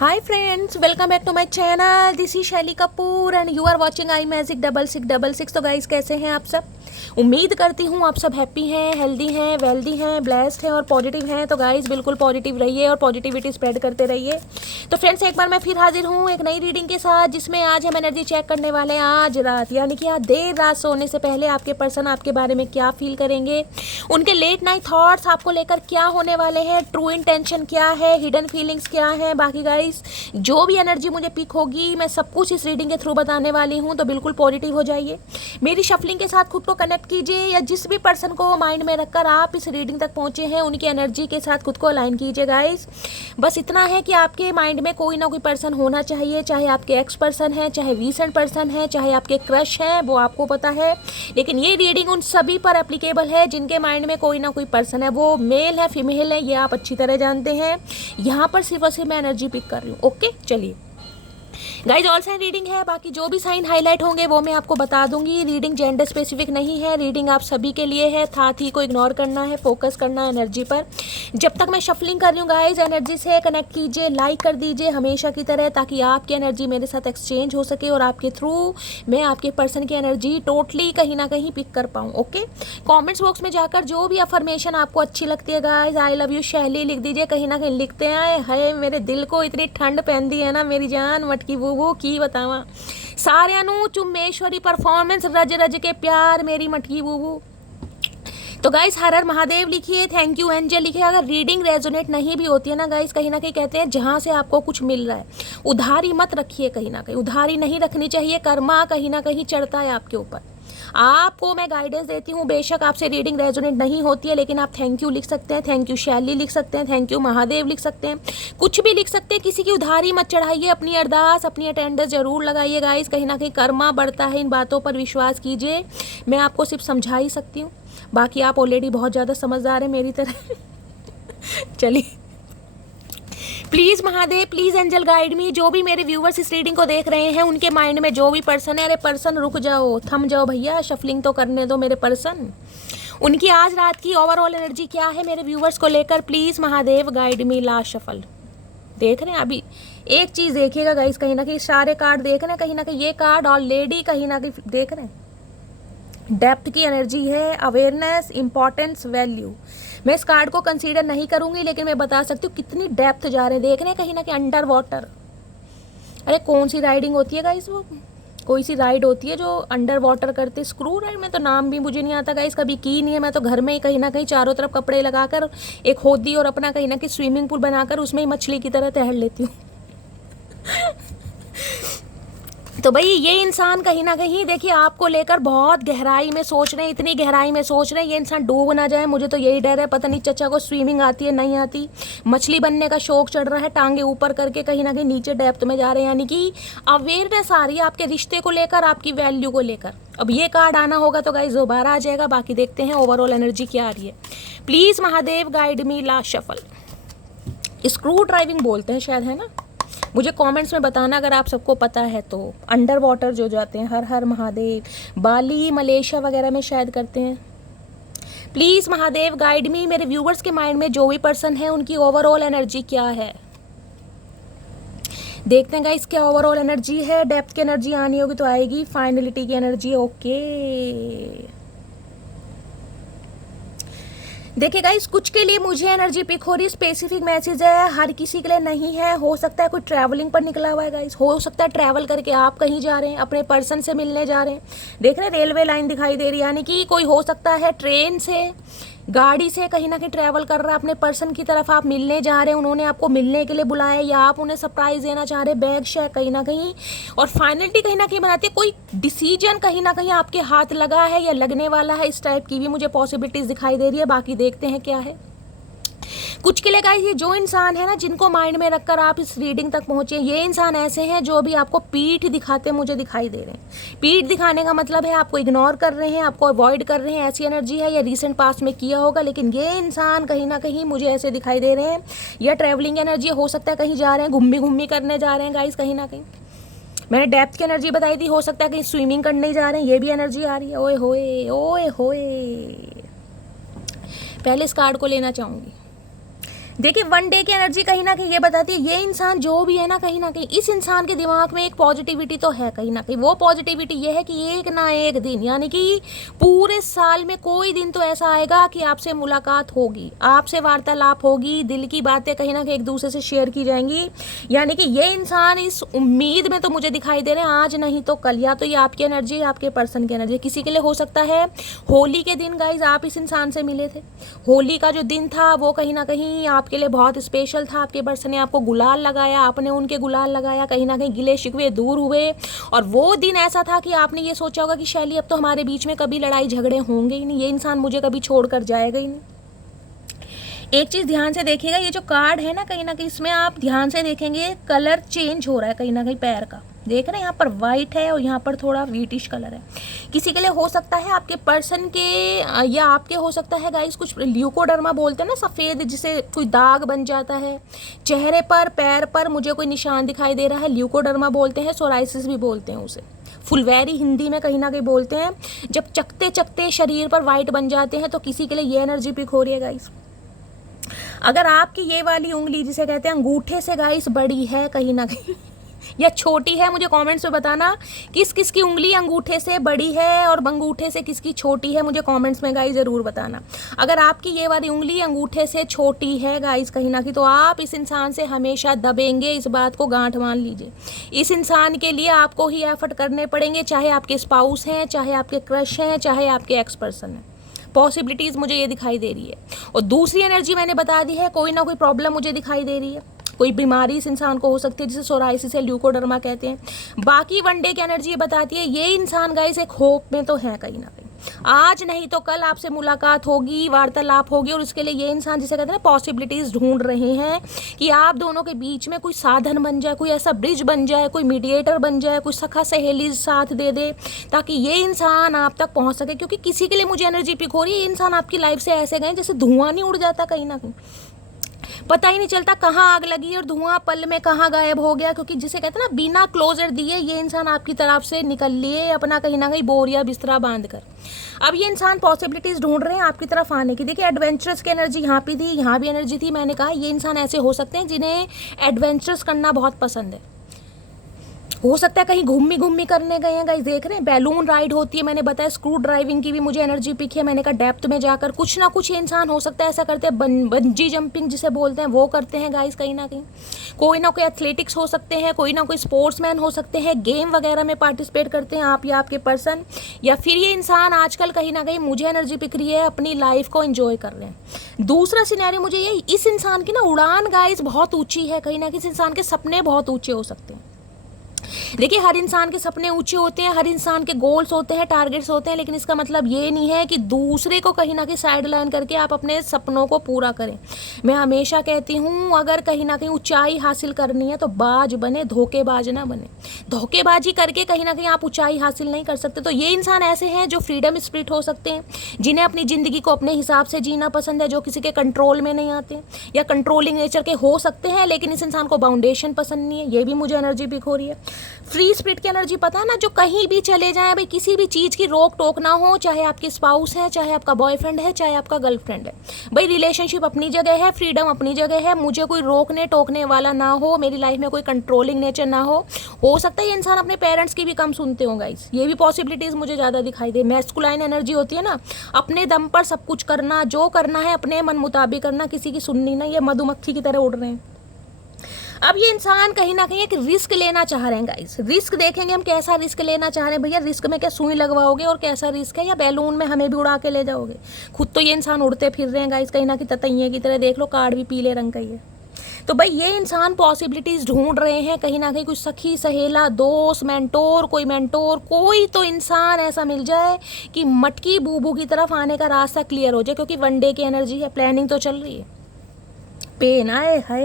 Hi friends, welcome back to my channel. This is शैली Kapoor and you are watching I magic 6666। तो guys कैसे हैं आप सब? उम्मीद करती हूँ आप सब हैप्पी हैं, हेल्दी हैं, वेल्दी हैं, ब्लेस्ड हैं और पॉजिटिव हैं। तो गाइस बिल्कुल पॉजिटिव रहिए और पॉजिटिविटी स्प्रेड करते रहिए। तो फ्रेंड्स एक बार मैं फिर हाजिर हूँ एक नई रीडिंग के साथ, जिसमें आज हम एनर्जी चेक करने वाले हैं आज रात, यानी कि आज देर रात सोने से पहले आपके पर्सन आपके बारे में क्या फील करेंगे, उनके लेट नाइट थॉट्स आपको लेकर क्या होने वाले हैं, ट्रू इंटेंशन क्या है, हिडन फीलिंग्स क्या है। बाकी गाइस जो भी एनर्जी मुझे पिक होगी मैं सब कुछ इस रीडिंग के थ्रू बताने वाली हूँ, तो बिल्कुल पॉजिटिव हो जाइए। मेरी शफलिंग के साथ खुद को कनेक्ट कीजिए, या जिस भी पर्सन को माइंड में रखकर आप इस रीडिंग तक पहुंचे हैं उनकी एनर्जी के साथ खुद को अलाइन कीजिए गाइस। बस इतना है कि आपके माइंड में कोई ना कोई पर्सन होना चाहिए, चाहे आपके एक्स पर्सन है, चाहे रीसेंट पर्सन है, चाहे आपके क्रश हैं, वो आपको पता है। लेकिन ये रीडिंग उन सभी पर एप्लीकेबल है जिनके माइंड में कोई ना कोई पर्सन है, वो मेल है फीमेल है, ये आप अच्छी तरह जानते हैं। यहाँ पर सिर्फ और सिर्फ मैं एनर्जी पिक कर रही हूँ। ओके चलिए गाइज, ऑल साइन रीडिंग है, बाकी जो भी साइन हाईलाइट होंगे वो मैं आपको बता दूंगी। रीडिंग जेंडर स्पेसिफिक नहीं है, रीडिंग आप सभी के लिए है। साथ ही को इग्नोर करना है, फोकस करना है एनर्जी पर। जब तक मैं शफलिंग कर रही हूँ गाइज, एनर्जी से कनेक्ट कीजिए, लाइक कर दीजिए हमेशा की तरह, ताकि आपकी एनर्जी मेरे साथ एक्सचेंज हो सके और आपके थ्रू मैं आपके पर्सन की एनर्जी टोटली कहीं ना कहीं पिक कर पाऊँ। ओके, कॉमेंट्स बॉक्स में जाकर जो भी अफर्मेशन आपको अच्छी लगती है गाइज, आई लव यू शैली लिख दीजिए, कहीं ना कहीं लिखते हैं। है मेरे दिल को इतनी ठंड पहन दी है ना मेरी जान मटकी वो की बतावा सारिया नू चुम्मेश्वरी परफॉर्मेंस रज रज के प्यार मेरी मटकी बूबू। तो गाइस हर हर महादेव लिखिए, थैंक यू एंजल लिखिए। अगर रीडिंग रेजोनेट नहीं भी होती है ना गाइस, कहीं ना कहीं कहते हैं जहां से आपको कुछ मिल रहा है उधारी मत रखिए, कहीं ना कहीं उधारी नहीं रखनी चाहिए। कर्मा कहीं ना कहीं चढ़ता है आपके ऊपर। आपको मैं गाइडेंस देती हूँ, बेशक आपसे रीडिंग रेजोनेट नहीं होती है, लेकिन आप थैंक यू लिख सकते हैं, थैंक यू शैली लिख सकते हैं, थैंक यू महादेव लिख सकते हैं, कुछ भी लिख सकते हैं। किसी की उधारी मत चढ़ाइए, अपनी अरदास अपनी अटेंडेंस जरूर लगाइए गाइस। कहीं ना कहीं कर्मा बढ़ता है, इन बातों पर विश्वास कीजिए। मैं आपको सिर्फ समझा ही सकती हूँ, बाकी आप ऑलरेडी बहुत ज़्यादा समझदार हैं मेरी तरह। चलिए please Mahadev, please angel guide me. जो भी मेरे व्यूवर्स इस रीडिंग को देख रहे हैं उनके माइंड में जो भी पर्सन है, अरे पर्सन रुक जाओ, थम जाओ भैया, शफलिंग तो करने दो मेरे पर्सन। उनकी आज रात की ओवरऑल एनर्जी क्या है मेरे व्यूवर्स को लेकर, please Mahadev guide me. Last shuffle देख रहे हैं, अभी एक चीज़ देखिएगा गाइस, कहीं ना कहीं सारे कार्ड देख रहे हैं, कहीं ना कहीं ये कार्ड ऑलरेडी कहीं ना कहीं देख रहे हैं डेप्थ की एनर्जी है, अवेयरनेस, इंपॉर्टेंस, वैल्यू। मैं इस कार्ड को कंसीडर नहीं करूंगी, लेकिन मैं बता सकती हूँ कितनी डेप्थ जा रहे हैं। देख रहे हैं कहीं ना कहीं अंडर वाटर। अरे कौन सी राइडिंग होती है गाइस, वो कोई सी राइड होती है जो अंडर वाटर करते, स्क्रू राइड में तो नाम भी मुझे नहीं आता गाइस, कभी की नहीं है। मैं तो घर में ही कहीं ना कहीं चारों तरफ कपड़े लगाकर एक होदी और अपना कहीं ना कहीं स्विमिंग पूल बनाकर उसमें ही मछली की तरह तैर लेती हूँ। तो भाई ये इंसान कहीं ना कहीं देखिए आपको लेकर बहुत गहराई में सोच रहे हैं, इतनी गहराई में सोच रहे हैं ये इंसान डूब ना जाए। मुझे तो यही डर है, पता नहीं चचा को स्विमिंग आती है नहीं आती, मछली बनने का शौक चढ़ रहा है, टांगे ऊपर करके कहीं ना कहीं नीचे डेप्थ में जा रहे हैं। यानी कि अवेयरनेस आ रही है आपके रिश्ते को लेकर, आपकी वैल्यू को लेकर। अब ये कार्ड आना होगा तो गाइस दोबारा आ जाएगा। बाकी देखते हैं ओवरऑल एनर्जी क्या आ रही है। Please Mahadev guide me. Last shuffle screw driving बोलते हैं शायद, है ना? मुझे कमेंट्स में बताना अगर आप सबको पता है तो। अंडर वाटर जो जाते हैं, हर हर महादेव, बाली मलेशिया वगैरह में शायद करते हैं। प्लीज़ महादेव गाइड मी। मेरे व्यूवर्स के माइंड में जो भी पर्सन है उनकी ओवरऑल एनर्जी क्या है, देखते हैं गाइस क्या ओवरऑल एनर्जी है। डेप्थ की एनर्जी आनी होगी तो आएगी, फाइनलिटी की एनर्जी। ओके देखिए गाइस, कुछ के लिए मुझे एनर्जी पिक हो रही, स्पेसिफिक मैसेज है, हर किसी के लिए नहीं है। हो सकता है कोई ट्रैवलिंग पर निकला हुआ है गाइस, हो सकता है ट्रैवल करके आप कहीं जा रहे हैं, अपने पर्सन से मिलने जा रहे हैं। देख रहे हैं रेलवे लाइन दिखाई दे रही है, यानी कि कोई हो सकता है ट्रेन से, गाड़ी से कहीं ना कहीं ट्रैवल कर रहा है, अपने पर्सन की तरफ आप मिलने जा रहे हैं, उन्होंने आपको मिलने के लिए बुलाया या आप उन्हें सरप्राइज देना चाह रहे हैं, बैग शेयर कहीं ना कहीं। और फाइनलिटी कहीं ना कहीं बनाती है, कोई डिसीजन कहीं ना कहीं आपके हाथ लगा है या लगने वाला है, इस टाइप की भी मुझे पॉसिबिलिटीज दिखाई दे रही है। बाकी देखते हैं क्या है। कुछ के लिए गाइस ये जो इंसान है ना जिनको माइंड में रखकर आप इस रीडिंग तक पहुंचे, ये इंसान ऐसे हैं जो भी आपको पीठ दिखाते मुझे दिखाई दे रहे हैं। पीठ दिखाने का मतलब है आपको इग्नोर कर रहे हैं, आपको अवॉइड कर रहे हैं, ऐसी एनर्जी है। या रिसेंट पास्ट में किया होगा, लेकिन ये इंसान कहीं ना कहीं मुझे ऐसे दिखाई दे रहे हैं। या ट्रैवलिंग एनर्जी हो सकता है, कहीं जा रहे हैं, घूमी करने जा रहे हैं गाइस कहीं ना कहीं। मैंने डेप्थ की एनर्जी बताई थी, हो सकता है कहीं स्विमिंग करने जा रहे हैं, ये भी एनर्जी आ रही है। ओए होए ओए होए, पहले इस कार्ड को लेना चाहूँगी। देखिए वन डे की एनर्जी कहीं ना कहीं ये बताती है, ये इंसान जो भी है ना कहीं इस इंसान के दिमाग में एक पॉजिटिविटी तो है कहीं ना कहीं। वो पॉजिटिविटी ये है कि एक ना एक दिन, यानी कि पूरे साल में कोई दिन तो ऐसा आएगा कि आपसे मुलाकात होगी, आपसे वार्तालाप होगी, दिल की बातें कहीं ना कहीं एक दूसरे से शेयर की जाएंगी। यानी कि ये इंसान इस उम्मीद में तो मुझे दिखाई दे रहे हैं आज नहीं तो कल, या तो ये आपकी एनर्जी आपके पर्सन की एनर्जी। किसी के लिए हो सकता है होली के दिन गाइज आप इस इंसान से मिले थे, होली का जो दिन था वो कहीं ना कहीं आपके लिए बहुत स्पेशल था, आपके पर्सन ने आपको गुलाल लगाया, आपने उनके गुलाल लगाया, कहीं ना कहीं गिले शिकवे दूर हुए। और वो दिन ऐसा था कि आपने ये सोचा होगा कि शैली अब तो हमारे बीच में कभी लड़ाई झगड़े होंगे ही नहीं, ये इंसान मुझे कभी छोड़कर जाएगा ही नहीं। एक चीज़ ध्यान से देखिएगा, ये जो कार्ड है ना कहीं इसमें आप ध्यान से देखेंगे कलर चेंज हो रहा है कहीं ना कहीं पैर का, देख रहे हैं यहाँ पर वाइट है और यहाँ पर थोड़ा व्हीटिश कलर है। किसी के लिए हो सकता है आपके पर्सन के या आपके हो सकता है गाइस कुछ ल्यूकोडर्मा बोलते हैं ना, सफ़ेद जिसे कोई दाग बन जाता है चेहरे पर, पैर पर मुझे कोई निशान दिखाई दे रहा है, ल्यूकोडर्मा बोलते हैं, सोराइसिस भी बोलते हैं उसे, फुलवैरी हिंदी में कहीं ना कहीं बोलते हैं। जब चकते चकते शरीर पर वाइट बन जाते हैं तो किसी के लिए ये एनर्जी पिक हो रही है गाइस। अगर आपकी ये वाली उंगली जिसे कहते हैं अंगूठे से गाइस बड़ी है कहीं ना कहीं या छोटी है, मुझे कमेंट्स में बताना किस किस की उंगली अंगूठे से बड़ी है और अंगूठे से किसकी छोटी है, मुझे कमेंट्स में गाइस ज़रूर बताना। अगर आपकी ये वाली उंगली अंगूठे से छोटी है गाइस कहीं ना कहीं तो आप इस इंसान से हमेशा दबेंगे, इस बात को गांठ मान लीजिए। इस इंसान के लिए आपको ही एफर्ट करने पड़ेंगे, चाहे आपके स्पाउस हैं, चाहे आपके क्रश हैं, चाहे आपके एक्स पर्सन हैं। पॉसिबिलिटीज़ मुझे ये दिखाई दे रही है। और दूसरी एनर्जी मैंने बता दी है, कोई ना कोई प्रॉब्लम मुझे दिखाई दे रही है, कोई बीमारी इस इंसान को हो सकती है जिसे सोराइसिस या ल्यूकोडर्मा कहते हैं। बाकी वन डे की एनर्जी ये बताती है ये इंसान गाइस एक होप में तो है कहीं ना कहीं, आज नहीं तो कल आपसे मुलाकात होगी, वार्तालाप होगी। और इसके लिए ये इंसान जिसे कहते हैं ना पॉसिबिलिटीज़ ढूंढ रहे हैं कि आप दोनों के बीच में कोई साधन बन जाए, कोई ऐसा ब्रिज बन जाए, कोई मीडिएटर बन जाए, कोई सखा सहेली साथ दे दे ताकि ये इंसान आप तक पहुंच सके। क्योंकि किसी के लिए मुझे एनर्जी पिक हो रही है, ये इंसान आपकी लाइफ से ऐसे गए जैसे धुआं नहीं उड़ जाता कहीं ना कहीं, पता ही नहीं चलता कहाँ आग लगी और धुआं पल में कहाँ गायब हो गया। क्योंकि जिसे कहते हैं ना बिना क्लोजर दिए ये इंसान आपकी तरफ से निकल लिए अपना कहीं ना कहीं बोरिया बिस्तरा बांध कर। अब ये इंसान पॉसिबिलिटीज़ ढूंढ रहे हैं आपकी तरफ आने की। देखिए एडवेंचरस की एनर्जी यहाँ भी थी, यहाँ भी एनर्जी थी। मैंने कहा ये इंसान ऐसे हो सकते हैं जिन्हें एडवेंचरस करना बहुत पसंद है। हो सकता है कहीं घूमी करने गए हैं गाइस, देख रहे हैं बैलून राइड होती है, मैंने बताया स्क्रू ड्राइविंग की भी मुझे एनर्जी पिक है। मैंने कहा डेप्थ में जाकर कुछ ना कुछ ये इंसान हो सकता है ऐसा करते हैं, बंजी जंपिंग जिसे बोलते हैं वो करते हैं गाइस कहीं ना कहीं। कोई ना कोई एथलेटिक्स हो सकते हैं, कोई ना कोई स्पोर्ट्समैन हो सकते हैं, गेम वगैरह में पार्टिसिपेट करते हैं आप या आपके पर्सन। या फिर ये इंसान आजकल कहीं ना कहीं मुझे एनर्जी पिक रही है अपनी लाइफ को एंजॉय कर रहे हैं। दूसरा सिनेरियो मुझे ये, इस इंसान की ना उड़ान गाइस बहुत ऊंची है कहीं ना कहीं, इस इंसान के सपने बहुत ऊंचे हो सकते हैं। देखिए हर इंसान के सपने ऊंचे होते हैं, हर इंसान के गोल्स होते हैं, टारगेट्स होते हैं, लेकिन इसका मतलब ये नहीं है कि दूसरे को कहीं ना कहीं साइड लाइन करके आप अपने सपनों को पूरा करें। मैं हमेशा कहती हूँ अगर कहीं ना कहीं ऊंचाई हासिल करनी है तो बाज बने, धोखेबाज ना बने। धोखेबाजी करके कहीं ना कहीं आप ऊंचाई हासिल नहीं कर सकते। तो ये इंसान ऐसे हैं जो फ्रीडम स्पिरिट हो सकते हैं, जिन्हें अपनी ज़िंदगी को अपने हिसाब से जीना पसंद है, जो किसी के कंट्रोल में नहीं आते या कंट्रोलिंग नेचर के हो सकते हैं, लेकिन इस इंसान को बाउंडेशन पसंद नहीं है। ये भी मुझे एनर्जी पिक हो रही है। फ्री स्पिरिट की एनर्जी पता है ना, जो कहीं भी चले जाएं भाई, किसी भी चीज़ की रोक टोक ना हो, चाहे आपके स्पाउस है, चाहे आपका बॉयफ्रेंड है, चाहे आपका गर्लफ्रेंड है भाई, रिलेशनशिप अपनी जगह है, फ्रीडम अपनी जगह है, मुझे कोई रोकने टोकने वाला ना हो, मेरी लाइफ में कोई कंट्रोलिंग नेचर ना हो सकता है ये इंसान अपने पेरेंट्स की भी कम सुनते हो गाइस, ये भी पॉसिबिलिटीज़ मुझे ज़्यादा दिखाई दे। मैस्कुलाइन एनर्जी होती है ना, अपने दम पर सब कुछ करना, जो करना है अपने मन मुताबिक करना, किसी की सुननी ना, ये मधुमक्खी की तरह उड़ रहे हैं। अब ये इंसान कहीं ना कहीं एक रिस्क लेना चाह रहे हैं गाइस। रिस्क देखेंगे हम कैसा रिस्क लेना चाह रहे हैं भैया, रिस्क में क्या सुई लगवाओगे और कैसा रिस्क है, या बैलून में हमें भी उड़ा के ले जाओगे। खुद तो ये इंसान उड़ते फिर रहे हैं गाइस कहीं ना कहीं ततैये की तरह, देख लो कार्ड भी पीले रंग का ही है। तो भाई ये इंसान पॉसिबिलिटीज़ ढूंढ रहे हैं कहीं ना कहीं, कुछ सखी सहेला दोस्त मेंटोर, कोई तो इंसान ऐसा मिल जाए कि मटकी बूबू की तरफ आने का रास्ता क्लियर हो जाए। क्योंकि वन डे की एनर्जी है, प्लानिंग तो चल रही है। पेन आए हाय,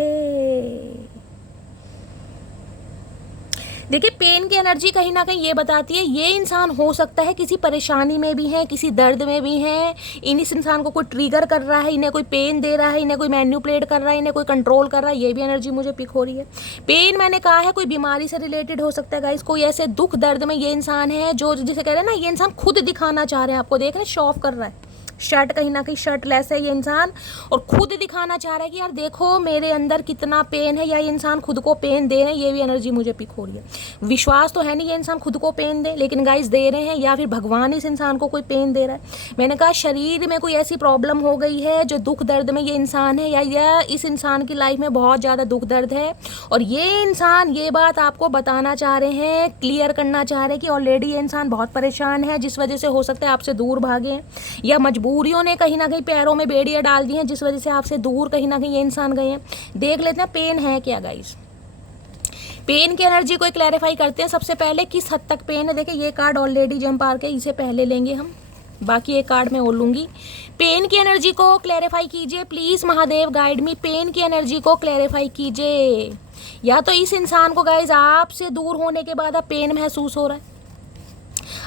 देखिए पेन की एनर्जी कहीं ना कहीं ये बताती है ये इंसान हो सकता है किसी परेशानी में भी है, किसी दर्द में भी है, इस इंसान को कोई ट्रिगर कर रहा है, इन्हें कोई पेन दे रहा है, इन्हें कोई मैन्युपुलेट कर रहा है, इन्हें कोई कंट्रोल कर रहा है, ये भी एनर्जी मुझे पिक हो रही है। पेन मैंने कहा है कोई बीमारी से रिलेटेड हो सकता है गाइस, कोई ऐसे दुख दर्द में ये इंसान है जो जिसे कह रहे हैं ना, ये इंसान खुद दिखाना चाह रहे हैं आपको, देख रहे हैं शो ऑफ कर रहा है, शर्ट कहीं ना कहीं शर्टलेस है ये इंसान, और खुद दिखाना चाह रहा है कि यार देखो मेरे अंदर कितना पेन है, या ये इंसान खुद को पेन दे रहे हैं, ये भी एनर्जी मुझे पिक हो रही है। विश्वास तो है नहीं ये इंसान खुद को पेन दे, लेकिन गाइस दे रहे हैं, या फिर भगवान इस इंसान को कोई पेन दे रहा है। मैंने कहा शरीर में कोई ऐसी प्रॉब्लम हो गई है जो दुख दर्द में ये इंसान है, या इस इंसान की लाइफ में बहुत ज़्यादा दुख दर्द है, और ये इंसान ये बात आपको बताना चाह रहे हैं, क्लियर करना चाह रहे हैं कि ऑलरेडी ये इंसान बहुत परेशान है, जिस वजह से हो सकता है आपसे दूर भागे हैं, या मजबूरियों ने कहीं ना कहीं पैरों में बेड़ियाँ डाल दी हैं, जिस वजह से आपसे दूर कहीं ना कहीं ये इंसान गए हैं। देख लेते हैं पेन है क्या गाइस। पेन की एनर्जी को क्लैरिफाई करते हैं सबसे पहले, किस हद तक पेन है। देखिए ये कार्ड ऑलरेडी जंप आ के, इसे पहले लेंगे हम, बाकी एक कार्ड मैं और लूँगी। पेन की एनर्जी को क्लैरिफाई कीजिए please Mahadev, guide me. Pen की एनर्जी को क्लैरिफाई कीजिए। या तो इस इंसान को गाइज आपसे दूर होने के बाद अब पेन महसूस हो रहा है,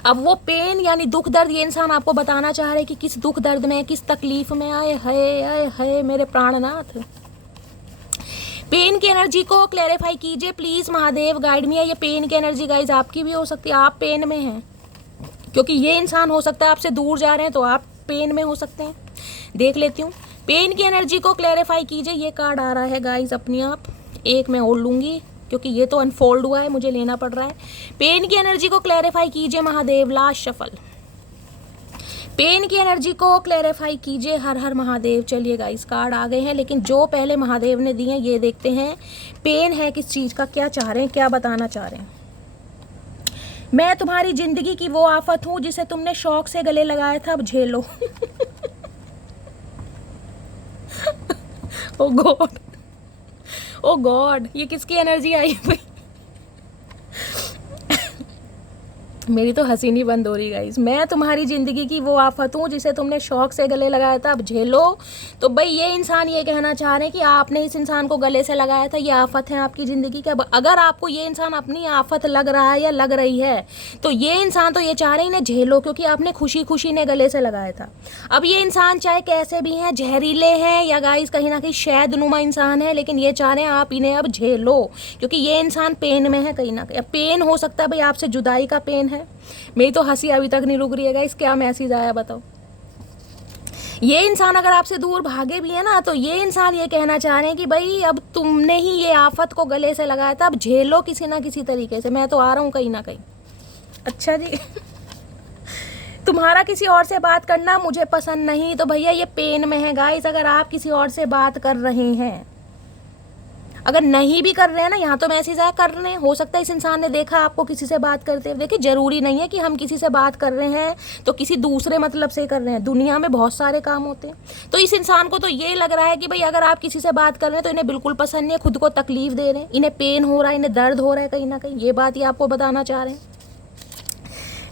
अब वो पेन यानी दुख दर्द ये इंसान आपको बताना चाह रहे हैं कि किस दुख दर्द में, किस तकलीफ में। आए हाय मेरे प्राणनाथ। पेन की एनर्जी को क्लैरिफाई कीजिए प्लीज़ महादेव, गाइड मी। ये पेन की एनर्जी गाइज आपकी भी हो सकती है, आप पेन में हैं, क्योंकि ये इंसान हो सकता है आपसे दूर जा रहे हैं, तो आप पेन में हो सकते हैं। देख लेती हूँ, पेन की एनर्जी को क्लैरिफाई कीजिए। ये कार्ड आ रहा है गाइज अपने आप, एक मैं और लूँगी क्योंकि ये तो अनफोल्ड हुआ है, मुझे लेना पड़ रहा है। पेन की एनर्जी को क्लैरिफाई कीजिए महादेव, लास्ट शफल। पेन की एनर्जी को क्लैरिफाई कीजिए, हर हर महादेव। चलिए गाइस कार्ड आ गए हैं, लेकिन जो पहले महादेव ने दिए हैं ये देखते हैं पेन है किस चीज़ का, क्या चाह रहे हैं, क्या बताना चाह रहे हैं। मैं तुम्हारी जिंदगी की वो आफत हूँ जिसे तुमने शौक से गले लगाया था, अब झेलो। ओ गॉड, ओ गॉड, ये किसकी एनर्जी आई भाई। मेरी तो हंसी नहीं बंद हो रही गाइस। मैं तुम्हारी ज़िंदगी की वो आफत हूँ जिसे तुमने शौक से गले लगाया था, अब झेलो। तो भाई ये इंसान ये कहना चाह रहे हैं कि आपने इस इंसान को गले से लगाया था, ये आफत है आपकी ज़िंदगी की। अब अगर आपको ये इंसान अपनी आफत लग रहा है या लग रही है, तो ये इंसान तो ये चाह रहे हैं इन्हें झेलो, क्योंकि आपने खुशी खुशी ने गले से लगाया था। अब ये इंसान चाहे कैसे भी हैं, जहरीले हैं या गाइस कहीं ना कहीं शहद नुमा इंसान है, लेकिन ये चाह रहे हैं आप इन्हें अब झेलो, क्योंकि ये इंसान पेन में है कहीं ना कहीं। अब पेन हो सकता है भाई आपसे जुदाई का पेन है। मेरी तो हंसी अभी तक नहीं रुक रही है गाइस, क्या मैसेज आया बताओ। ये इंसान अगर आपसे दूर भागे भी है ना, तो ये इंसान ये कहना चाह रहे हैं कि भाई अब तुमने ही ये आफत को गले से लगाया था, अब झेलो किसी ना किसी तरीके से, मैं तो आ रहा हूँ कहीं ना कहीं। अच्छा जी। तुम्हारा किसी और से बात करना मुझे पसंद नहीं, तो भैया ये पेन में है गाइस। अगर आप किसी और से बात कर रहे हैं, अगर नहीं भी कर रहे हैं ना, यहाँ तो मैसेज आया कर रहे हैं, हो सकता है इस इंसान ने देखा आपको किसी से बात करते हुए। देखिए जरूरी नहीं है कि हम किसी से बात कर रहे हैं तो किसी दूसरे मतलब से कर रहे हैं, दुनिया में बहुत सारे काम होते हैं। तो इस इंसान को तो ये लग रहा है कि भाई अगर आप किसी से बात कर रहे हैं तो इन्हें बिल्कुल पसंद नहीं है, खुद को तकलीफ दे रहे हैं, इन्हें पेन हो रहा है, इन्हें दर्द हो रहा है कहीं ना कहीं, ये बात ये आपको बताना चाह रहे हैं।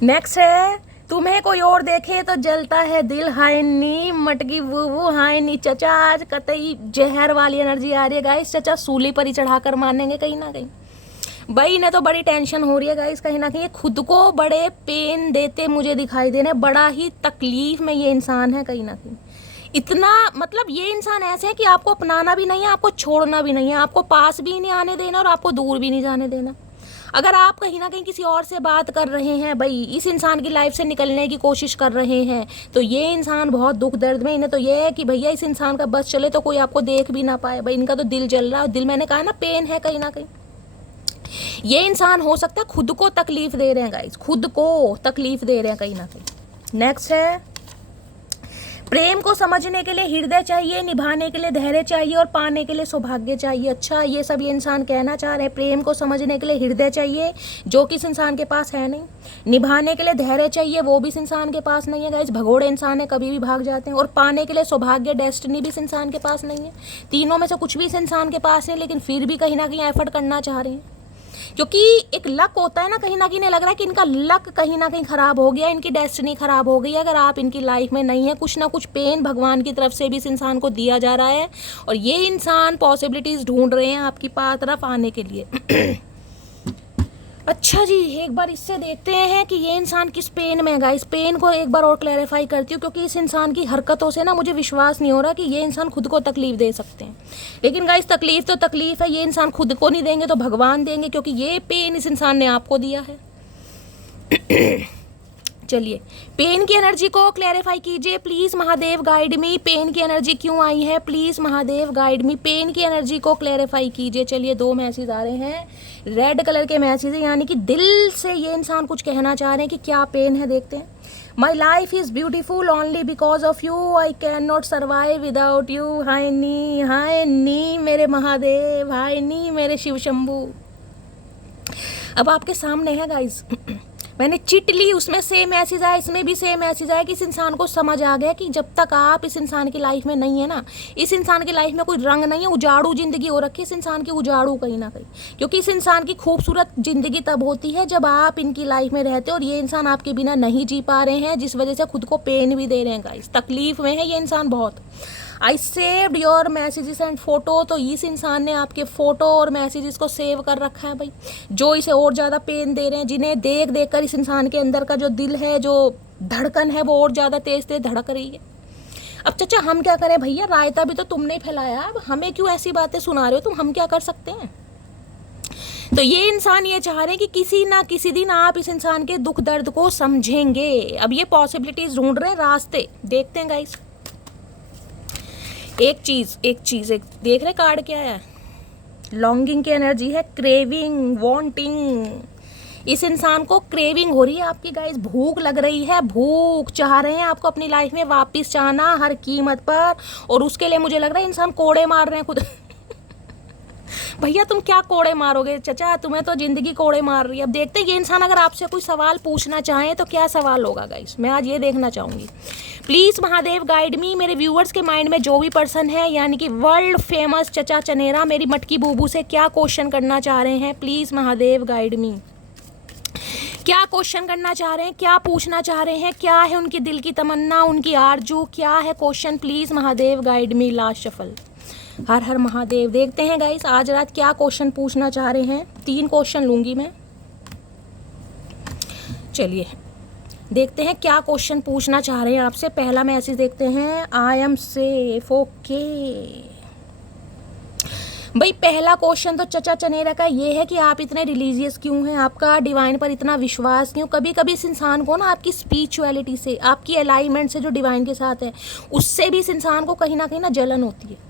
नेक्स्ट है, तुम्हें कोई और देखे तो जलता है दिल, हाय नी मटकी वो हाय नी। चचा आज कतई जहर वाली एनर्जी आ रही है गाइस, चचा सूली पर ही चढ़ाकर मानेंगे कहीं ना कहीं। भाई इन्हें तो बड़ी टेंशन हो रही है गाइस, कहीं ना कहीं खुद को बड़े पेन देते मुझे दिखाई दे रहे हैं, बड़ा ही तकलीफ में ये इंसान है कहीं ना कहीं। इतना मतलब ये इंसान ऐसे है कि आपको अपनाना भी नहीं है, आपको छोड़ना भी नहीं है, आपको पास भी नहीं आने देना और आपको दूर भी नहीं जाने देना। अगर आप कहीं ना कहीं किसी और से बात कर रहे हैं, भाई इस इंसान की लाइफ से निकलने की कोशिश कर रहे हैं, तो ये इंसान बहुत दुख दर्द में। इन्हें तो ये है कि भैया इस इंसान का बस चले तो कोई आपको देख भी ना पाए। भाई इनका तो दिल जल रहा है, दिल मैंने कहा ना पेन है कहीं ना कहीं। ये इंसान हो सकता है खुद को तकलीफ दे रहे हैं गाइस, खुद को तकलीफ दे रहे हैं कहीं ना कहीं। नेक्स्ट है, प्रेम को समझने के लिए हृदय चाहिए, निभाने के लिए धैर्य चाहिए और पाने के लिए सौभाग्य चाहिए। अच्छा ये सब ये इंसान कहना चाह रहे हैं, प्रेम को समझने के लिए हृदय चाहिए जो कि इस इंसान के पास है नहीं, निभाने के लिए धैर्य चाहिए वो भी इस इंसान के पास नहीं है गाइस, भगोड़े इंसान है कभी भी भाग जाते हैं, और पाने के लिए सौभाग्य डेस्टिनी भी इस इंसान के पास नहीं है। तीनों में से कुछ भी इस इंसान के पास है, लेकिन फिर भी कहीं ना कहीं एफर्ट करना चाह रहे हैं, क्योंकि एक लक होता है ना, कहीं ना कहीं इन्हें लग रहा है कि इनका लक कहीं ना कहीं ख़राब हो गया, इनकी डेस्टिनी ख़राब हो गई है। अगर आप इनकी लाइफ में नहीं है, कुछ ना कुछ पेन भगवान की तरफ से भी इस इंसान को दिया जा रहा है, और ये इंसान पॉसिबिलिटीज़ ढूंढ रहे हैं आपकी तरफ आने के लिए। अच्छा जी, एक बार इससे देखते हैं कि ये इंसान किस पेन में है। इस पेन को एक बार और क्लैरिफाई करती हूँ, क्योंकि इस इंसान की हरकतों से ना मुझे विश्वास नहीं हो रहा कि ये इंसान खुद को तकलीफ दे सकते हैं। लेकिन गाइस तकलीफ तो तकलीफ है, ये इंसान खुद को नहीं देंगे तो भगवान देंगे, क्योंकि ये पेन इस इंसान ने आपको दिया है। चलिए, पेन की एनर्जी को क्लैरिफाई कीजिए please Mahadev guide me. Pen की एनर्जी क्यों आई है, please Mahadev guide me. Pen की एनर्जी को क्लैरिफाई कीजिए। चलिए, 2 मैसेज आ रहे हैं, रेड कलर के मैसेज है, यानी कि दिल से ये इंसान कुछ कहना चाह रहे हैं कि क्या पेन है, देखते हैं। My life is beautiful only because of you, I can not survive without you. हाय नी मेरे महादेव, हाय नी मेरे शिव शंभू। अब आपके सामने है गाइस, मैंने चिट ली, उसमें सेम मैसेज आया, इसमें भी सेम मैसेज आया कि इस इंसान को समझ आ गया कि जब तक आप इस इंसान की लाइफ में नहीं है ना, इस इंसान की लाइफ में कोई रंग नहीं है, उजाड़ू जिंदगी हो रखी है इस इंसान की, उजाड़ू कहीं ना कहीं। क्योंकि इस इंसान की खूबसूरत जिंदगी तब होती है जब आप इनकी लाइफ में रहते हो, और ये इंसान आपके बिना नहीं जी पा रहे हैं, जिस वजह से खुद को पेन भी दे रहे हैं गाइस, तकलीफ में है ये इंसान बहुत। I saved your messages and photo, तो इस इंसान ने आपके फोटो और मैसेजेस को सेव कर रखा है भाई, जो इसे और ज़्यादा पेन दे रहे हैं, जिन्हें देख देख कर इस इंसान के अंदर का जो दिल है, जो धड़कन है, वो और ज़्यादा तेज तेज धड़क रही है। अब चाचा हम क्या करें भैया, रायता भी तो तुमने ही फैलाया, अब हमें क्यों ऐसी बातें सुना रहे हो तुम, हम क्या कर सकते हैं। तो ये इंसान ये चाह रहे हैं कि किसी ना किसी दिन आप इस इंसान के दुख दर्द को समझेंगे। अब ये पॉसिबिलिटीज ढूंढ रहे हैं, रास्ते देखते हैं गाइस। एक चीज देख रहे कार्ड क्या है, लॉन्गिंग की एनर्जी है, क्रेविंग, वांटिंग। इस इंसान को क्रेविंग हो रही है आपकी गाइस, भूख लग रही है, भूख चाह रहे हैं आपको अपनी लाइफ में वापस चाहना हर कीमत पर, और उसके लिए मुझे लग रहा है इंसान कोड़े मार रहे हैं खुद। भैया तुम क्या कोड़े मारोगे चचा, तुम्हें तो जिंदगी कोड़े मार रही है। अब देखते हैं ये इंसान अगर आपसे कोई सवाल पूछना चाहे तो क्या सवाल होगा गाइस, मैं आज ये देखना चाहूँगी। प्लीज़ महादेव गाइड मी। मेरे व्यूअर्स के माइंड में जो भी पर्सन है, यानी कि वर्ल्ड फेमस चचा चनेरा मेरी मटकी बूबू से क्या क्वेश्चन करना चाह रहे हैं, प्लीज़ महादेव गाइड मी। क्या क्वेश्चन करना चाह रहे हैं, क्या पूछना चाह रहे हैं, क्या है उनकी दिल की तमन्ना, उनकी आरजू, क्या है question, please Mahadev guide me. Last shuffle. हर हर महादेव। देखते हैं गाइस आज रात क्या क्वेश्चन पूछना चाह रहे हैं। 3 क्वेश्चन लूंगी मैं। चलिए देखते हैं क्या क्वेश्चन पूछना चाह रहे हैं आपसे। पहला मैसेज देखते हैं, आई एम सेफ, ओके। भाई पहला क्वेश्चन तो चचा चनेरा का ये है कि आप इतने रिलीजियस क्यों हैं, आपका डिवाइन पर इतना विश्वास क्यों। कभी कभी इस इंसान को ना आपकी स्पिरिचुअलिटी से, आपकी अलाइनमेंट से जो डिवाइन के साथ है, उससे भी इस इंसान को कहीं ना जलन होती है।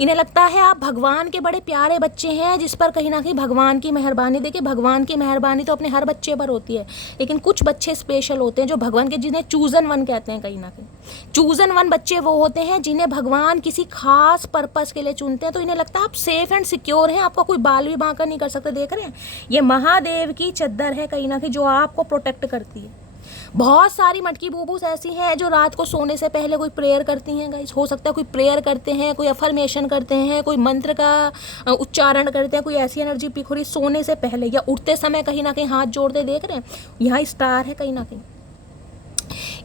इन्हें लगता है आप भगवान के बड़े प्यारे बच्चे हैं, जिस पर कहीं ना कहीं भगवान की मेहरबानी। देखिए भगवान की मेहरबानी तो अपने हर बच्चे पर होती है, लेकिन कुछ बच्चे स्पेशल होते हैं जो भगवान के, जिन्हें चूजन वन कहते हैं। कहीं ना कहीं चूजन वन बच्चे वो होते हैं जिन्हें भगवान किसी खास पर्पस के लिए चुनते हैं। तो इन्हें लगता है आप सेफ एंड सिक्योर हैं, आपका कोई बाल भी बांका नहीं कर सकता। देख रहे हैं ये महादेव की चद्दर है कहीं ना कहीं, जो आपको प्रोटेक्ट करती है। बहुत सारी मटकी बूबूस ऐसी हैं जो रात को सोने से पहले कोई प्रेयर करती हैं गाइस। हो सकता है कोई प्रेयर करते हैं, कोई अफर्मेशन करते हैं, कोई मंत्र का उच्चारण करते हैं, कोई ऐसी एनर्जी पिक हो रही सोने से पहले या उठते समय कहीं ना कहीं हाथ जोड़ते। देख रहे हैं यहाँ स्टार है कहीं ना कहीं।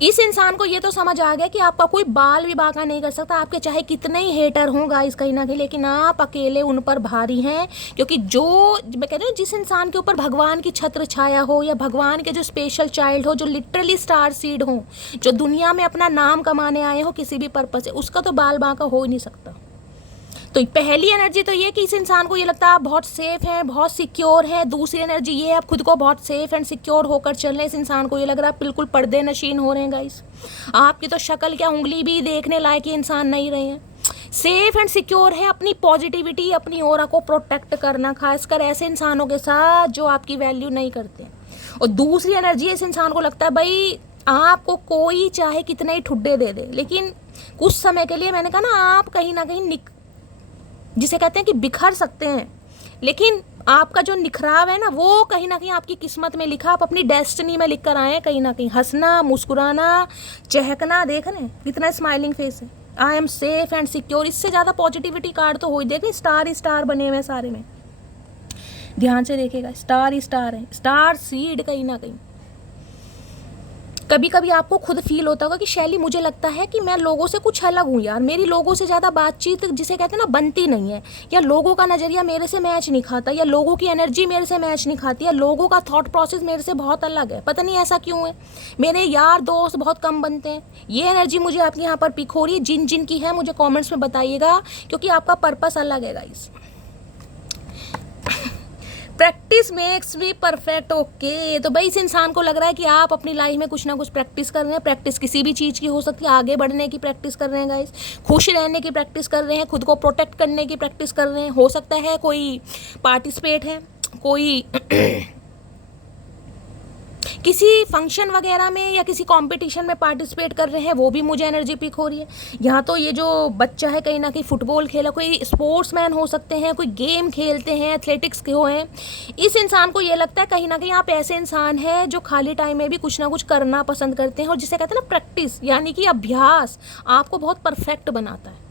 इस इंसान को ये तो समझ आ गया कि आपका कोई बाल भी बांका नहीं कर सकता, आपके चाहे कितने ही हेटर हों गाइस कहीं ना कहीं, लेकिन आप अकेले उन पर भारी हैं। क्योंकि जो मैं कहती हूँ, जिस इंसान के ऊपर भगवान की छत्र छाया हो, या भगवान के जो स्पेशल चाइल्ड हो, जो लिटरली स्टार सीड हो, जो दुनिया में अपना नाम कमाने आए हो किसी भी पर्पस से, उसका तो बाल बांका हो ही नहीं सकता। तो पहली एनर्जी तो ये कि इस इंसान को ये लगता है आप बहुत सेफ हैं, बहुत सिक्योर हैं। दूसरी एनर्जी ये है आप खुद को बहुत सेफ एंड सिक्योर होकर चल रहे हैं। इस इंसान को ये लग रहा है आप बिल्कुल पर्दे नशीन हो रहे हैं गाइस। आपकी तो शक्ल क्या, उंगली भी देखने लायक ये इंसान नहीं रहे हैं। सेफ एंड सिक्योर है, अपनी पॉजिटिविटी, अपनी ऑरा को प्रोटेक्ट करना, खासकर ऐसे इंसानों के साथ जो आपकी वैल्यू नहीं करते। और दूसरी एनर्जी इस इंसान को लगता है भाई आपको कोई चाहे कितने ही ठुड्डे दे दे, लेकिन कुछ समय के लिए, मैंने कहा ना, आप कहीं ना कहीं जिसे कहते हैं कि बिखर सकते हैं, लेकिन आपका जो निखराव है ना, वो कहीं ना कहीं आपकी किस्मत में लिखा, आप अपनी डेस्टिनी में लिख कर आए हैं कहीं ना कहीं। हंसना, मुस्कुराना, चहकना, देख रहे हैं कितना स्माइलिंग फेस है। I am safe and secure, इससे ज़्यादा पॉजिटिविटी कार्ड तो हो ही। देखें स्टार ही स्टार बने हुए हैं सारे में, ध्यान से देखिएगा, स्टार ही स्टार है, स्टार सीड कहीं ना कहीं। कभी कभी आपको खुद फील होता होगा कि शैली मुझे लगता है कि मैं लोगों से कुछ अलग हूँ यार, मेरी लोगों से ज़्यादा बातचीत जिसे कहते हैं ना बनती नहीं है, या लोगों का नज़रिया मेरे से मैच नहीं खाता, या लोगों की एनर्जी मेरे से मैच नहीं खाती, या लोगों का थॉट प्रोसेस मेरे से बहुत अलग है। पता नहीं ऐसा क्यों है, मेरे यार दोस्त बहुत कम बनते हैं। ये एनर्जी मुझे आपके यहाँ पर पिक हो रही है। जिन जिन की है मुझे कॉमेंट्स में बताइएगा, क्योंकि आपका पर्पस अलग है guys. Practice practice makes me perfect. Okay, तो भाई इस इंसान को लग रहा है कि आप अपनी लाइफ में कुछ ना कुछ प्रैक्टिस कर रहे हैं। प्रैक्टिस किसी भी चीज़ की हो सकती है, आगे बढ़ने की प्रैक्टिस कर रहे हैं गाइस, खुश रहने की प्रैक्टिस कर रहे हैं, खुद को प्रोटेक्ट करने की प्रैक्टिस कर रहे हैं। हो सकता है कोई पार्टिसिपेट है, कोई किसी फंक्शन वगैरह में या किसी कंपटीशन में पार्टिसिपेट कर रहे हैं, वो भी मुझे एनर्जी पिक हो रही है। यहाँ तो ये जो बच्चा है कहीं ना कहीं फुटबॉल खेला, कोई स्पोर्ट्समैन हो सकते हैं, कोई गेम खेलते हैं, एथलेटिक्स के हो हैं। इस इंसान को ये लगता है कहीं ना कहीं आप ऐसे इंसान हैं जो खाली टाइम में भी कुछ ना कुछ करना पसंद करते हैं, और जिसे कहते हैं ना प्रैक्टिस, यानी कि अभ्यास आपको बहुत परफेक्ट बनाता है।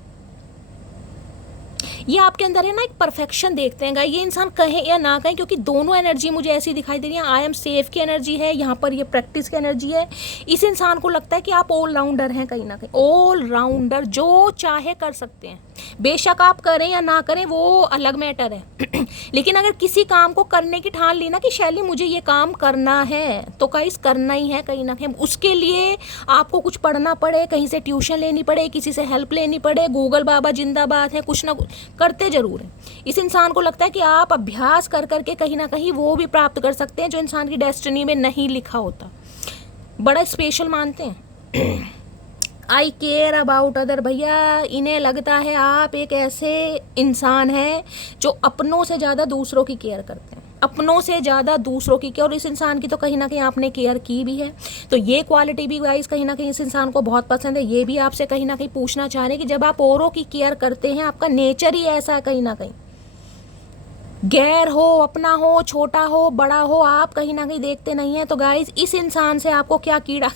ये आपके अंदर है ना एक परफेक्शन देखते हैं ये इंसान, कहे या ना कहे, क्योंकि दोनों एनर्जी मुझे ऐसी दिखाई दे रही है। आई एम सेफ की एनर्जी है, यहाँ पर ये प्रैक्टिस की एनर्जी है। इस इंसान को लगता है कि आप ऑल राउंडर हैं, कहीं ना कहीं ऑल राउंडर, जो चाहे कर सकते हैं। बेशक आप करें या ना करें वो अलग मैटर है लेकिन अगर किसी काम को करने की ठान ली ना कि शैली मुझे ये काम करना है, तो गाइस करना ही है कहीं ना कहीं। उसके लिए आपको कुछ पढ़ना पड़े, कहीं से ट्यूशन लेनी पड़े, किसी से हेल्प लेनी पड़े, गूगल बाबा जिंदाबाद है, कुछ ना कुछ करते जरूर हैं। इस इंसान को लगता है कि आप अभ्यास कर करके कहीं ना कहीं वो भी प्राप्त कर सकते हैं जो इंसान की डेस्टिनी में नहीं लिखा होता। बड़ा स्पेशल मानते हैं। आई केयर अबाउट अदर, भैया इन्हें लगता है आप एक ऐसे इंसान हैं जो अपनों से ज़्यादा दूसरों की केयर करते हैं, अपनों से ज़्यादा दूसरों की केयर। और इस इंसान की तो कहीं ना कहीं आपने केयर की भी है, तो ये क्वालिटी भी गाइस कहीं ना कहीं इस इंसान को बहुत पसंद है। ये भी आपसे कहीं ना कहीं पूछना चाह रहे हैं कि जब आप औरों की केयर करते हैं, आपका नेचर ही ऐसा है कहीं ना कहीं, गैर हो, अपना हो, छोटा हो, बड़ा हो, आप कहीं ना कहीं देखते नहीं हैं। तो गाइस इस इंसान से आपको क्या कीड़ा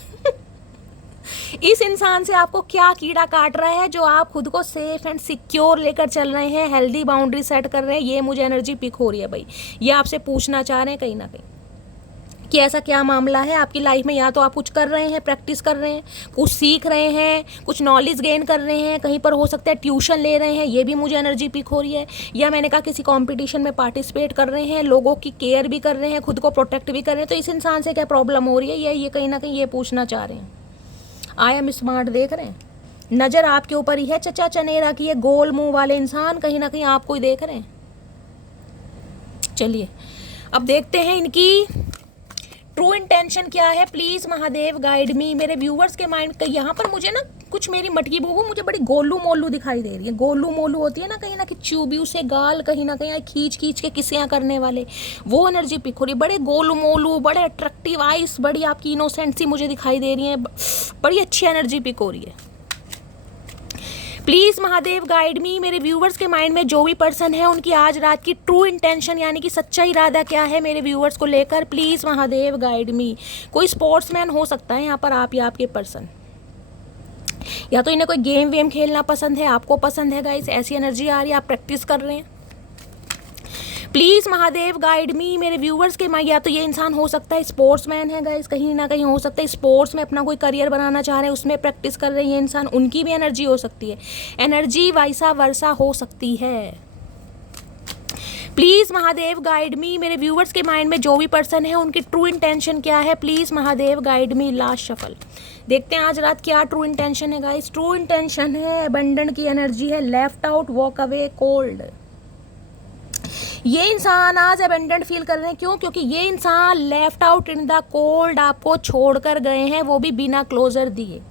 इस इंसान से आपको क्या कीड़ा काट रहा है जो आप खुद को सेफ एंड सिक्योर लेकर चल रहे हैं, हेल्दी बाउंड्री सेट कर रहे हैं। ये मुझे एनर्जी पिक हो रही है भाई। ये आपसे पूछना चाह रहे हैं कहीं ना कहीं कि ऐसा क्या मामला है आपकी लाइफ में। या तो आप कुछ कर रहे हैं, प्रैक्टिस कर रहे हैं, कुछ सीख रहे हैं, कुछ नॉलेज गेन कर रहे हैं, कहीं पर हो सकता है ट्यूशन ले रहे हैं, ये भी मुझे एनर्जी पिक हो रही है। या मैंने कहा किसी कंपटीशन में पार्टिसिपेट कर रहे हैं, लोगों की केयर भी कर रहे हैं, खुद को प्रोटेक्ट भी कर रहे हैं। तो इस इंसान से क्या प्रॉब्लम हो रही है, ये कहीं ना कहीं ये पूछना चाह रहे हैं। आई एम स्मार्ट देख रहे हैं, नज़र आपके ऊपर ही है चचा चनेरा की। ये गोल मुंह वाले इंसान कहीं ना कहीं आपको ही देख रहे हैं। चलिए अब देखते हैं इनकी ट्रू इंटेंशन क्या है। प्लीज़ महादेव गाइड मी। मेरे व्यूवर्स के माइंड का यहाँ पर मुझे ना कुछ मेरी मटकी बूबू मुझे बड़ी गोलू मोलू दिखाई दे रही है। गोलू मोलू होती है ना कहीं ना कहीं च्यूबियों से गाल कहीं ना कहीं खींच खींच के किसियाँ करने वाले, वो एनर्जी पिक हो रही है। बड़े गोलू मोलू, बड़े अट्रैक्टिव आइस, बड़ी आपकी इनोसेंट सी मुझे दिखाई दे रही है, बड़ी अच्छी एनर्जी पिक हो रही है। प्लीज़ महादेव गाइड मी। मेरे व्यूवर्स के माइंड में जो भी पर्सन है उनकी आज रात की ट्रू इंटेंशन यानी कि सच्चा इरादा क्या है मेरे व्यूवर्स को लेकर। प्लीज़ महादेव गाइड मी। कोई स्पोर्ट्समैन हो सकता है यहाँ पर आप या आपके पर्सन, या तो इन्हें कोई गेम वेम खेलना पसंद है, आपको पसंद है गाइस, ऐसी एनर्जी आ रही है, आप प्रैक्टिस कर रहे हैं। प्लीज़ महादेव गाइड मी। मेरे व्यूवर्स के या तो ये इंसान हो सकता है स्पोर्ट्समैन है गाइस, कहीं ना कहीं हो सकता है स्पोर्ट्स में अपना कोई करियर बनाना चाह रहे हैं, उसमें प्रैक्टिस कर रहे हैं इंसान, उनकी भी एनर्जी हो सकती है। एनर्जी वैसा वर्षा हो सकती है। प्लीज़ महादेव गाइड मी। मेरे व्यूवर्स के माइंड में जो भी पर्सन है उनकी ट्रू इंटेंशन क्या है। Please Mahadev guide me. Last shuffle देखते हैं आज रात क्या ट्रू इंटेंशन है गाइस। ट्रू इंटेंशन है अबंडन की एनर्जी है, left out, walk away, cold. ये इंसान आज अबेंडेंट फील कर रहे हैं, क्यों? क्योंकि ये इंसान left out in the cold, आपको छोड़कर गए हैं, वो भी बिना क्लोजर दिए।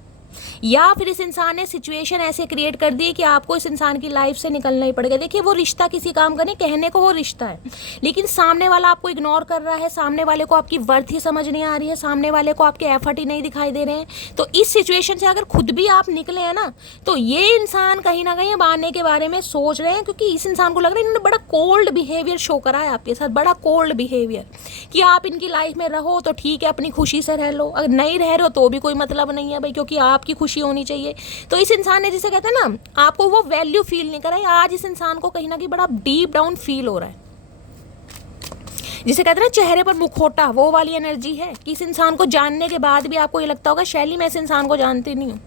या फिर इस इंसान ने सिचुएशन ऐसे क्रिएट कर दी कि आपको इस इंसान की लाइफ से निकलना ही पड़ेगा। देखिए वो रिश्ता किसी काम का नहीं, कहने को वो रिश्ता है, लेकिन सामने वाला आपको इग्नोर कर रहा है, सामने वाले को आपकी वर्थ ही समझ नहीं आ रही है, सामने वाले को आपके एफर्ट ही नहीं दिखाई दे रहे हैं। तो इस सिचुएशन से अगर खुद भी आप निकले हैं ना, तो ये इंसान कहीं ना कहीं अब आने के बारे में सोच रहे हैं, क्योंकि इस इंसान को लग रहा है इन्होंने बड़ा कोल्ड बिहेवियर शो करा है आपके साथ, बड़ा कोल्ड बिहेवियर, कि आप इनकी लाइफ में रहो तो ठीक है, अपनी खुशी से रह लो, अगर नहीं रह रहे हो तो भी कोई मतलब नहीं है भाई, क्योंकि आपकी खुशी होनी चाहिए। तो इस इंसान ने जिसे कहते हैं ना, आपको वो वैल्यू फील नहीं करा है। आज इस इंसान को कहीं ना कहीं बड़ा डीप डाउन फील हो रहा है, जिसे कहते हैं ना चेहरे पर मुखौटा, वो वाली एनर्जी है कि इस इंसान को जानने के बाद भी आपको ये लगता होगा शैली मैं इस इंसान को जानती नहीं हूँ।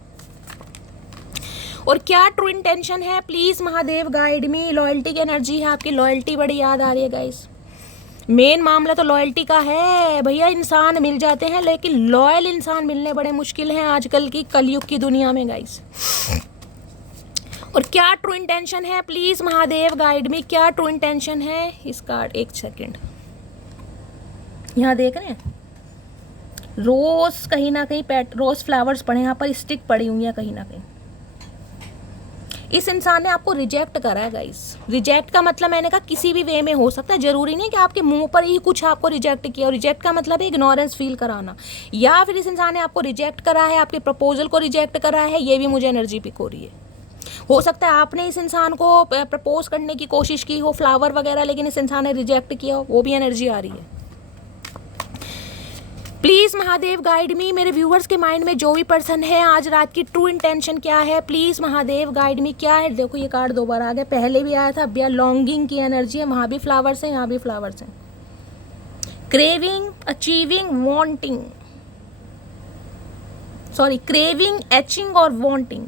और क्या ट्रू इंटेंशन है, please Mahadev guide me. Loyalty की एनर्जी है, आपकी लॉयल्टी बड़ी याद आ रही है गाइस। मेन मामला तो लॉयल्टी का है भैया। इंसान मिल जाते हैं लेकिन लॉयल इंसान मिलने बड़े मुश्किल हैं आजकल की कलयुग की दुनिया में गाइस। और क्या ट्रू इंटेंशन है, प्लीज महादेव गाइड मी। क्या ट्रू इंटेंशन है इस कार्ड, एक सेकेंड, यहाँ देख रहे हैं रोज, कहीं ना कहीं रोज फ्लावर्स पड़े, यहाँ पर स्टिक पड़ी हुई है कहीं ना कहीं। इस इंसान ने आपको रिजेक्ट करा है गाइस। रिजेक्ट का मतलब मैंने कहा किसी भी वे में हो सकता है, जरूरी नहीं कि आपके मुंह पर ही कुछ आपको रिजेक्ट किया। और रिजेक्ट का मतलब है इग्नोरेंस फील कराना, या फिर इस इंसान ने आपको रिजेक्ट करा है, आपके प्रपोजल को रिजेक्ट करा है। ये भी मुझे एनर्जी पिक हो रही है। हो सकता है आपने इस इंसान को प्रपोज करने की कोशिश की हो, फ्लावर वगैरह, लेकिन इस इंसान ने रिजेक्ट किया हो, वो भी एनर्जी आ रही है। प्लीज़ महादेव गाइड मी। मेरे व्यूअर्स के माइंड में जो भी पर्सन है, आज रात की ट्रू इंटेंशन क्या है, प्लीज़ महादेव गाइड मी। क्या है? देखो ये कार्ड 2 बार आ गया, पहले भी आया था। भैया लॉन्गिंग की एनर्जी है, वहाँ भी फ्लावर्स हैं, यहाँ भी फ्लावर्स हैं। Craving, achieving, wanting, sorry craving, etching और वांटिंग।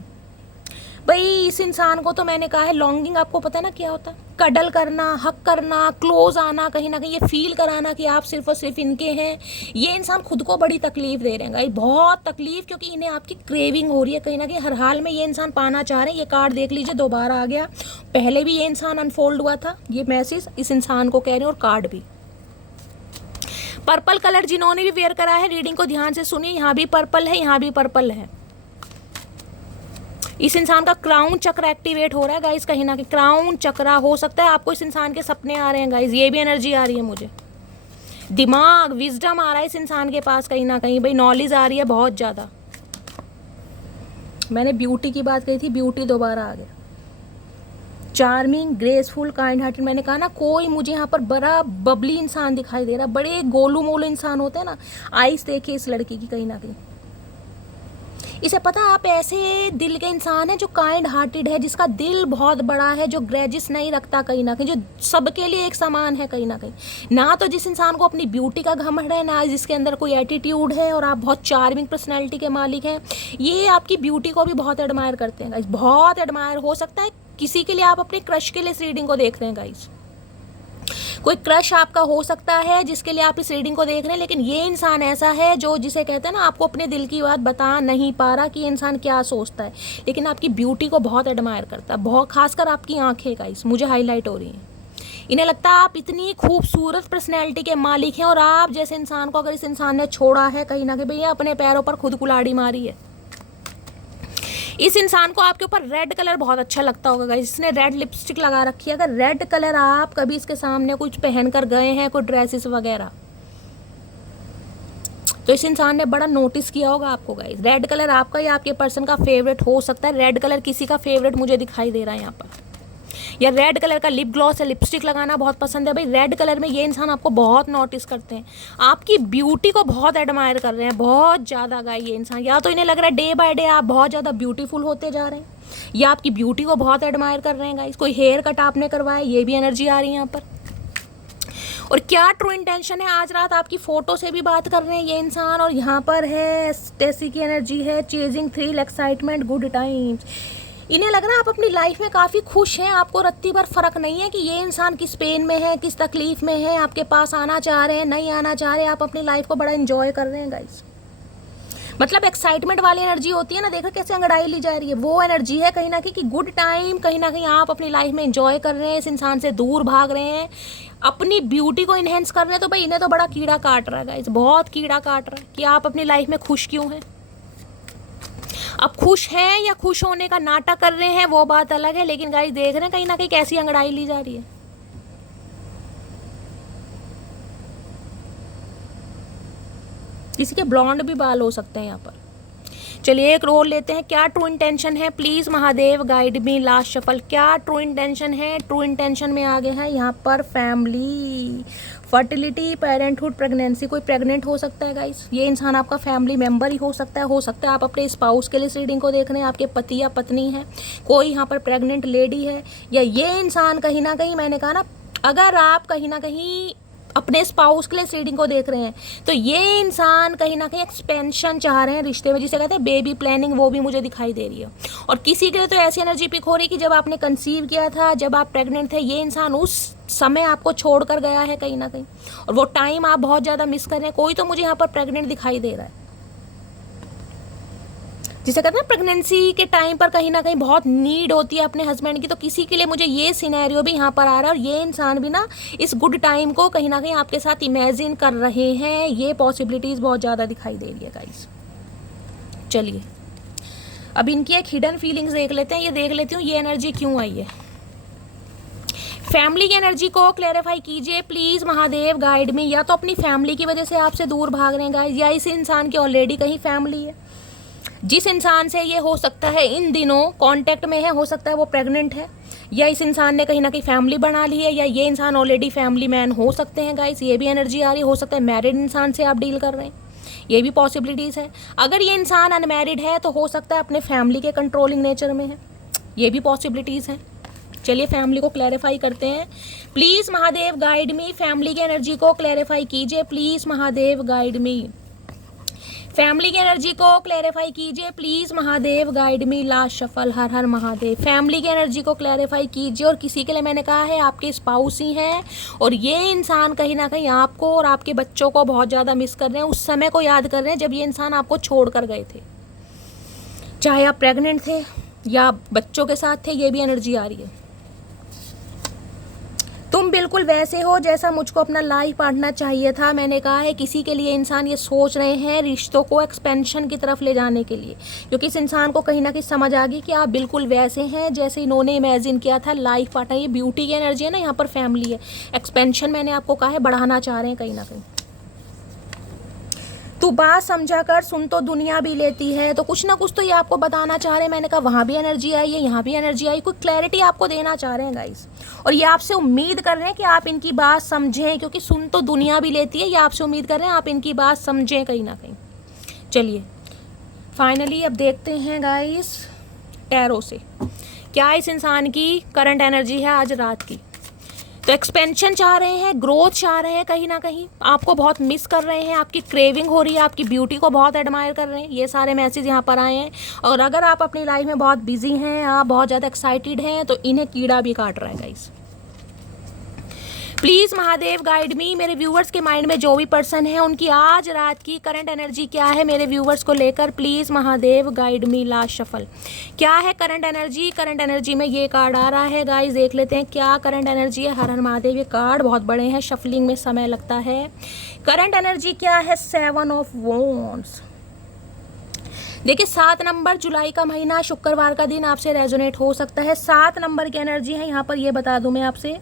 भाई इस इंसान को तो मैंने कहा है लॉन्गिंग, आपको पता है ना क्या होता है? कडल करना, हक करना, क्लोज आना, कहीं ना कहीं ये फील कराना कि आप सिर्फ और सिर्फ इनके हैं। ये इंसान खुद को बड़ी तकलीफ दे रहे हैं भाई, बहुत तकलीफ, क्योंकि इन्हें आपकी क्रेविंग हो रही है कहीं ना कहीं। हर हाल में ये इंसान पाना चाह रहे हैं। ये कार्ड देख लीजिए, 2 बार आ गया। पहले भी ये इंसान अनफोल्ड हुआ था, ये मैसेज इस इंसान को कह रहे हैं, और कार्ड भी। पर्पल कलर जिन्होंने भी वेयर करा है, रीडिंग को ध्यान से सुनिए। यहाँ भी पर्पल है, यहाँ भी पर्पल है। इस इंसान का क्राउन चक्र एक्टिवेट हो रहा है गाइस, कहीं ना कहीं क्राउन चक्र हो सकता है। आपको इस इंसान के सपने आ रहे हैं गाइस, ये भी एनर्जी आ रही है मुझे। दिमाग, विजडम आ रहा है इस इंसान के पास कहीं ना कहीं, भाई नॉलेज आ रही है बहुत ज़्यादा। मैंने ब्यूटी की बात कही थी, ब्यूटी दोबारा आ गया। Charming, graceful, kind hearted. मैंने कहा ना, कोई मुझे यहाँ पर बड़ा बबली इंसान दिखाई दे रहा है। बड़े गोलू मोलू इंसान होते हैं ना। आइस देखिए इस लड़की की कहीं ना कहीं। इसे पता है आप ऐसे दिल के इंसान हैं जो काइंड हार्टेड है, जिसका दिल बहुत बड़ा है, जो ग्रेजिस नहीं रखता कहीं ना कहीं, जो सबके लिए एक समान है कहीं ना कहीं। ना तो जिस इंसान को अपनी ब्यूटी का घमंड है, ना जिसके अंदर कोई एटीट्यूड है, और आप बहुत चार्मिंग पर्सनैलिटी के मालिक हैं। ये आपकी ब्यूटी को भी बहुत एडमायर करते हैं गाइस, बहुत एडमायर। हो सकता है किसी के लिए आप अपने क्रश के लिए इस रीडिंग को देख रहे हैं गाइस। कोई क्रश आपका हो सकता है जिसके लिए आप इस रीडिंग को देख रहे हैं, लेकिन ये इंसान ऐसा है जो, जिसे कहते हैं ना, आपको अपने दिल की बात बता नहीं पा रहा कि ये इंसान क्या सोचता है, लेकिन आपकी ब्यूटी को बहुत एडमायर करता है, बहुत। खासकर आपकी आंखें गाइस मुझे हाईलाइट हो रही हैं। इन्हें लगता है आप इतनी खूबसूरत पर्सनैलिटी के मालिक हैं, और आप जैसे इंसान को अगर इस इंसान ने छोड़ा है कहीं ना कहीं, भैया अपने पैरों पर खुद कुल्हाड़ी मारी है। इस इंसान को आपके ऊपर रेड कलर बहुत अच्छा लगता होगा गाइस। इसने रेड लिपस्टिक लगा रखी है। अगर रेड कलर आप कभी इसके सामने कुछ पहन कर गए हैं, कोई ड्रेसेस वगैरह, तो इस इंसान ने बड़ा नोटिस किया होगा आपको गाइस। रेड कलर आपका या आपके पर्सन का फेवरेट हो सकता है। रेड कलर किसी का फेवरेट मुझे दिखाई दे रहा है यहाँ पर। या रेड कलर का लिप ग्लॉस या लिपस्टिक लगाना बहुत पसंद है भाई। रेड कलर में ये इंसान आपको बहुत नोटिस करते हैं, आपकी ब्यूटी को बहुत एडमायर कर रहे हैं, बहुत ज़्यादा गाय ये इंसान। या तो इन्हें लग रहा है डे बाय डे आप बहुत ज़्यादा ब्यूटीफुल होते जा रहे हैं, या आपकी ब्यूटी को बहुत एडमायर कर रहे हैं गाइस। कोई हेयर कट आपने करवाया, ये भी एनर्जी आ रही है यहाँ पर। और क्या ट्रू इंटेंशन है, आज रात आपकी फ़ोटो से भी बात कर रहे हैं ये इंसान। और यहाँ पर है स्टेसी की एनर्जी है, chasing thrill, excitement, good times. इन्हें लग रहा है आप अपनी लाइफ में काफ़ी खुश हैं, आपको रत्ती भर फ़र्क नहीं है कि ये इंसान किस पेन में है, किस तकलीफ़ में है, आपके पास आना चाह रहे हैं, नहीं आना चाह रहे हैं। आप अपनी लाइफ को बड़ा एंजॉय कर रहे हैं गाइस। मतलब एक्साइटमेंट वाली एनर्जी होती है ना, देखो कैसे अंगड़ाई ली जा रही है, वो एनर्जी है कहीं ना कहीं कि गुड टाइम, कहीं ना कहीं आप अपनी लाइफ में एंजॉय कर रहे हैं, इस इंसान से दूर भाग रहे हैं, अपनी ब्यूटी को इन्हेंस कर रहे हैं। तो भाई इन्हें तो बड़ा कीड़ा काट रहा है गाइस, बहुत कीड़ा काट रहा है कि आप अपनी लाइफ में खुश क्यों हैं। अब खुश हैं या खुश होने का नाटक कर रहे हैं वो बात अलग है, लेकिन गाइस देख रहे हैं कहीं ना कहीं कैसी अंगड़ाई ली जा रही है। किसी के ब्लॉन्ड भी बाल हो सकते हैं यहाँ पर। चलिए एक रोल लेते हैं, क्या ट्रू इंटेंशन है, please Mahadev guide me. Last shuffle, क्या ट्रू इंटेंशन है। ट्रू इंटेंशन में आगे है यहाँ पर फैमिली, फर्टिलिटी, पेरेंटहुड, प्रेगनेंसी। कोई प्रेग्नेंट हो सकता है गाइस, ये इंसान आपका फैमिली मेम्बर ही हो सकता है। आप अपने स्पाउस के लिए रीडिंग को देख रहे हैं, आपके पति या पत्नी है, कोई यहाँ पर प्रेग्नेंट लेडी है, या ये इंसान कहीं ना कहीं, मैंने कहा ना, अगर आप कहीं ना कहीं अपने स्पाउस के लिए रीडिंग को देख रहे हैं, तो ये इंसान कहीं ना कहीं एक्सपेंशन चाह रहे हैं रिश्ते में, जिसे कहते हैं बेबी प्लानिंग, वो भी मुझे दिखाई दे रही है। और किसी के लिए तो ऐसी एनर्जी पिक हो रही है कि जब आपने कंसीव किया था, जब आप प्रेग्नेंट थे, ये इंसान उस समय आपको छोड़कर गया है कहीं ना कहीं, और वो टाइम आप बहुत ज़्यादा मिस कर रहे हैं। कोई तो मुझे यहाँ पर प्रेग्नेंट दिखाई दे रहा है। जिसे कहते हैं प्रेगनेंसी के टाइम पर कहीं ना कहीं बहुत नीड होती है अपने हस्बैंड की, तो किसी के लिए मुझे ये सिनेरियो भी यहाँ पर आ रहा है और ये इंसान भी ना इस गुड टाइम को कहीं ना कहीं आपके साथ इमेजिन कर रहे हैं। ये पॉसिबिलिटीज़ बहुत ज़्यादा दिखाई दे रही है गाइस। चलिए अब इनकी एक हिडन फीलिंग्स देख लेते हैं। ये देख लेती हूँ ये एनर्जी क्यों आई है। फैमिली की एनर्जी को क्लैरिफाई कीजिए प्लीज़ महादेव, गाइड में। या तो अपनी फैमिली की वजह से आपसे दूर भाग रहे हैं गाइस, या इस इंसान की ऑलरेडी कहीं फैमिली है। जिस इंसान से ये हो सकता है इन दिनों कांटेक्ट में है, हो सकता है वो प्रेग्नेंट है, या इस इंसान ने कहीं ना कहीं फैमिली बना ली है, या ये इंसान ऑलरेडी फैमिली मैन हो सकते हैं गाइस। ये भी एनर्जी आ रही है। हो सकता है मैरिड इंसान से आप डील कर रहे हैं, ये भी पॉसिबिलिटीज़ है। अगर ये इंसान अनमैरिड है तो हो सकता है अपने फैमिली के कंट्रोलिंग नेचर में है, ये भी पॉसिबिलिटीज़ हैं। चलिए फैमिली को क्लैरिफाई करते हैं। Please Mahadev guide me, family की एनर्जी को क्लैरिफाई कीजिए please Mahadev guide me. Family की एनर्जी को क्लैरिफाई कीजिए please Mahadev guide me. Last shuffle, हर हर महादेव। फैमिली की एनर्जी को क्लैरिफाई कीजिए। और किसी के लिए मैंने कहा है आपके स्पाउस ही हैं और ये इंसान कहीं ना कहीं आपको और आपके बच्चों को बहुत ज़्यादा मिस कर रहे हैं, उस समय को याद कर रहे हैं जब ये इंसान आपको छोड़ कर गए थे, चाहे आप प्रेग्नेंट थे या बच्चों के साथ थे। ये भी एनर्जी आ रही है। तुम बिल्कुल वैसे हो जैसा मुझको अपना लाइफ पार्टनर चाहिए था। मैंने कहा है किसी के लिए इंसान ये सोच रहे हैं रिश्तों को एक्सपेंशन की तरफ ले जाने के लिए, क्योंकि इस इंसान को कहीं ना कहीं समझ आ गई कि आप बिल्कुल वैसे हैं जैसे इन्होंने इमेजिन किया था लाइफ पार्टनर। ये ब्यूटी की एनर्जी है ना, यहाँ पर फैमिली है। एक्सपेंशन मैंने आपको कहा है बढ़ाना चाह रहे हैं कहीं ना कहीं। तू बात समझा कर, सुन तो दुनिया भी लेती है। तो कुछ ना कुछ तो ये आपको बताना चाह रहे हैं। मैंने कहा वहाँ भी एनर्जी आई है, यहाँ भी एनर्जी आई। कोई क्लैरिटी आपको देना चाह रहे हैं गाइस, और ये आपसे उम्मीद कर रहे हैं कि आप इनकी बात समझें, क्योंकि सुन तो दुनिया भी लेती है। ये आपसे उम्मीद कर रहे हैं आप इनकी बात समझें कहीं ना कहीं। चलिए फाइनली अब देखते हैं गाइस टैरो से क्या इस इंसान की करंट एनर्जी है आज रात की। तो एक्सपेंशन चाह रहे हैं, ग्रोथ चाह रहे हैं, कहीं ना कहीं आपको बहुत मिस कर रहे हैं, आपकी क्रेविंग हो रही है, आपकी ब्यूटी को बहुत एडमायर कर रहे हैं। ये सारे मैसेज यहाँ पर आए हैं। और अगर आप अपनी लाइफ में बहुत बिजी हैं, आप बहुत ज़्यादा एक्साइटेड हैं, तो इन्हें कीड़ा भी काट रहा है गाइस। प्लीज़ महादेव गाइड मी। मेरे व्यूवर्स के माइंड में जो भी पर्सन है उनकी आज रात की करंट एनर्जी क्या है मेरे व्यूवर्स को लेकर, please Mahadev guide me. Last shuffle क्या है करंट एनर्जी। करंट एनर्जी में ये कार्ड आ रहा है गाइस, देख लेते हैं क्या करंट एनर्जी है। हर हर महादेव। ये कार्ड बहुत बड़े हैं, शफलिंग में समय लगता है। करंट एनर्जी क्या है, 7 ऑफ वॉन्ड्स। देखिए 7 नंबर जुलाई का महीना, शुक्रवार का दिन आपसे रेजोनेट हो सकता है। 7 नंबर की एनर्जी है यहाँ पर। ये बता दूं मैं आपसे,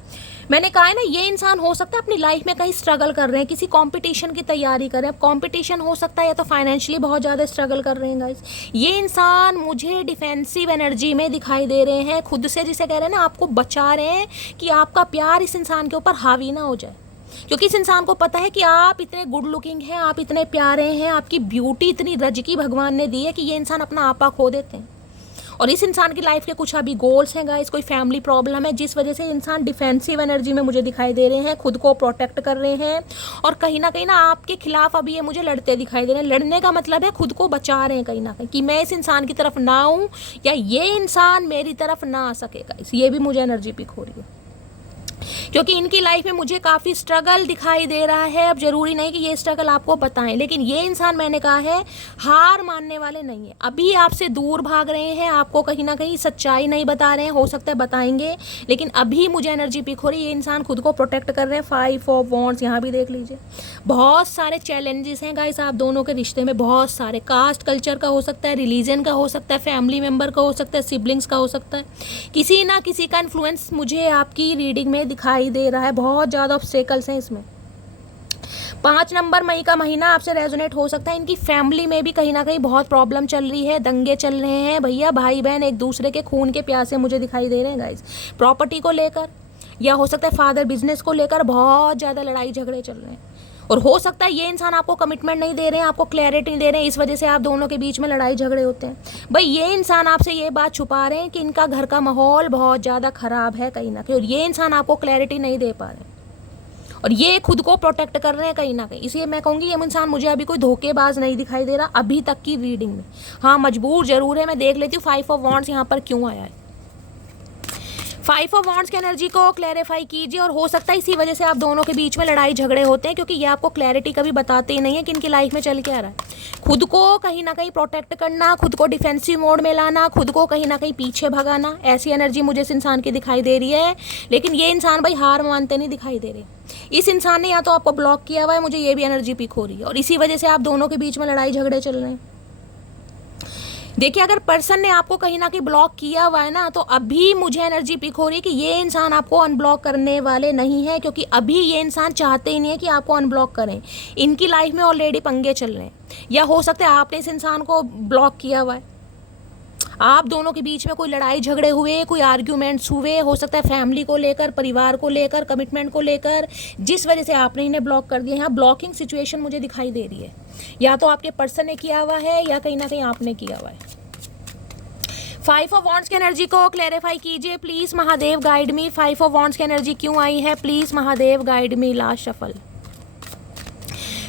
मैंने कहा है ना ये इंसान हो सकता है अपनी लाइफ में कहीं स्ट्रगल कर रहे हैं, किसी कंपटीशन की तैयारी कर रहे हैं। अब कंपटीशन हो सकता है या तो फाइनेंशियली बहुत ज़्यादा स्ट्रगल कर रहे हैं गाइस। ये इंसान मुझे डिफेंसिव एनर्जी में दिखाई दे रहे हैं, खुद से जिसे कह रहे हैं ना आपको बचा रहे हैं कि आपका प्यार इस इंसान के ऊपर हावी ना हो जाए, क्योंकि इस इंसान को पता है कि आप इतने गुड लुकिंग हैं, आप इतने प्यारे हैं, आपकी ब्यूटी इतनी रजकी भगवान ने दी है कि ये इंसान अपना आपा खो देते हैं। और इस इंसान की लाइफ के कुछ अभी गोल्स हैं गाइस, कोई फैमिली प्रॉब्लम है जिस वजह से इंसान डिफेंसिव एनर्जी में मुझे दिखाई दे रहे हैं, खुद को प्रोटेक्ट कर रहे हैं और कहीं ना आपके खिलाफ अभी ये मुझे लड़ते दिखाई दे रहे हैं। लड़ने का मतलब है खुद को बचा रहे हैं कहीं ना कहीं, कि मैं इस इंसान की तरफ ना आऊँ या ये इंसान मेरी तरफ ना आ सके गाइस। ये भी मुझे एनर्जी पिक हो रही है, क्योंकि इनकी लाइफ में मुझे काफ़ी स्ट्रगल दिखाई दे रहा है। अब जरूरी नहीं कि ये स्ट्रगल आपको बताएं, लेकिन ये इंसान मैंने कहा है हार मानने वाले नहीं है। अभी आपसे दूर भाग रहे हैं, आपको कहीं ना कहीं सच्चाई नहीं बता रहे हैं, हो सकता है बताएंगे, लेकिन अभी मुझे एनर्जी पिक हो रही है ये इंसान खुद को प्रोटेक्ट कर रहे हैं। 5 ऑफ वॉन्ड्स यहाँ भी देख लीजिए। बहुत सारे चैलेंजेस हैं गाइस आप दोनों के रिश्ते में, बहुत सारे। कास्ट कल्चर का हो सकता है, रिलीजन का हो सकता है, फैमिली मेम्बर का हो सकता है, सिबलिंग्स का हो सकता है, किसी ना किसी का इन्फ्लुएंस मुझे आपकी रीडिंग में दिखाई दे रहा है। बहुत ज़्यादा ऑब्स्टेकल्स हैं इसमें। 5 नंबर मई का महीना आपसे रेजोनेट हो सकता है। इनकी फैमिली में भी कहीं ना कहीं बहुत प्रॉब्लम चल रही है, दंगे चल रहे हैं भैया, भाई बहन एक दूसरे के खून के प्यासे मुझे दिखाई दे रहे हैं गाइस। प्रॉपर्टी को लेकर या हो सकता है फादर बिजनेस को लेकर बहुत ज़्यादा लड़ाई झगड़े चल रहे हैं। और हो सकता है ये इंसान आपको कमिटमेंट नहीं दे रहे हैं, आपको क्लैरिटी नहीं दे रहे हैं, इस वजह से आप दोनों के बीच में लड़ाई झगड़े होते हैं। भाई ये इंसान आपसे ये बात छुपा रहे हैं कि इनका घर का माहौल बहुत ज़्यादा ख़राब है कहीं ना कहीं, और ये इंसान आपको क्लैरिटी नहीं दे पा रहे हैं और ये खुद को प्रोटेक्ट कर रहे हैं कहीं ना कहीं। इसलिए मैं कहूँगी ये इंसान मुझे अभी कोई धोखेबाज नहीं दिखाई दे रहा अभी तक की रीडिंग में। हाँ मजबूर जरूर है। मैं देख लेती हूँ 5 ऑफ वॉन्ड्स यहाँ पर क्यों आया है। फाइव ऑफ वॉन्ड्स की एनर्जी को क्लैरिफाई कीजिए, और हो सकता है इसी वजह से आप दोनों के बीच में लड़ाई झगड़े होते हैं, क्योंकि ये आपको क्लैरिटी कभी बताते ही नहीं है कि इनकी लाइफ में चल क्या रहा है। खुद को कहीं ना कहीं प्रोटेक्ट करना, खुद को डिफेंसिव मोड में लाना, खुद को कहीं ना कहीं पीछे भगाना, ऐसी एनर्जी मुझे इस इंसान की दिखाई दे रही है। लेकिन ये इंसान भाई हार मानते नहीं दिखाई दे रहे। इस इंसान ने या तो आपको ब्लॉक किया हुआ है, मुझे ये भी एनर्जी पिक हो रही है, और इसी वजह से आप दोनों के बीच में लड़ाई झगड़े चल रहे हैं। देखिए, अगर पर्सन ने आपको कहीं ना कहीं ब्लॉक किया हुआ है ना, तो अभी मुझे एनर्जी पिक हो रही है कि ये इंसान आपको अनब्लॉक करने वाले नहीं है, क्योंकि अभी ये इंसान चाहते ही नहीं है कि आपको अनब्लॉक करें। इनकी लाइफ में ऑलरेडी पंगे चल रहे हैं, या हो सकता है आपने इस इंसान को ब्लॉक किया हुआ है। आप दोनों के बीच में कोई लड़ाई झगड़े हुए, कोई आर्ग्यूमेंट्स हुए, हो सकता है फैमिली को लेकर, परिवार को लेकर, कमिटमेंट को लेकर, जिस वजह से आपने इन्हें ब्लॉक कर दिया। यहाँ ब्लॉकिंग सिचुएशन मुझे दिखाई दे रही है, या तो आपके पर्सन ने किया हुआ है या कहीं ना कहीं आपने किया हुआ है। फाइव ऑफ वॉन्ड्स की एनर्जी को क्लैरिफाई कीजिए please Mahadev, guide me. Five of wands की एनर्जी क्यों आई है please Mahadev, guide me. Last shuffle.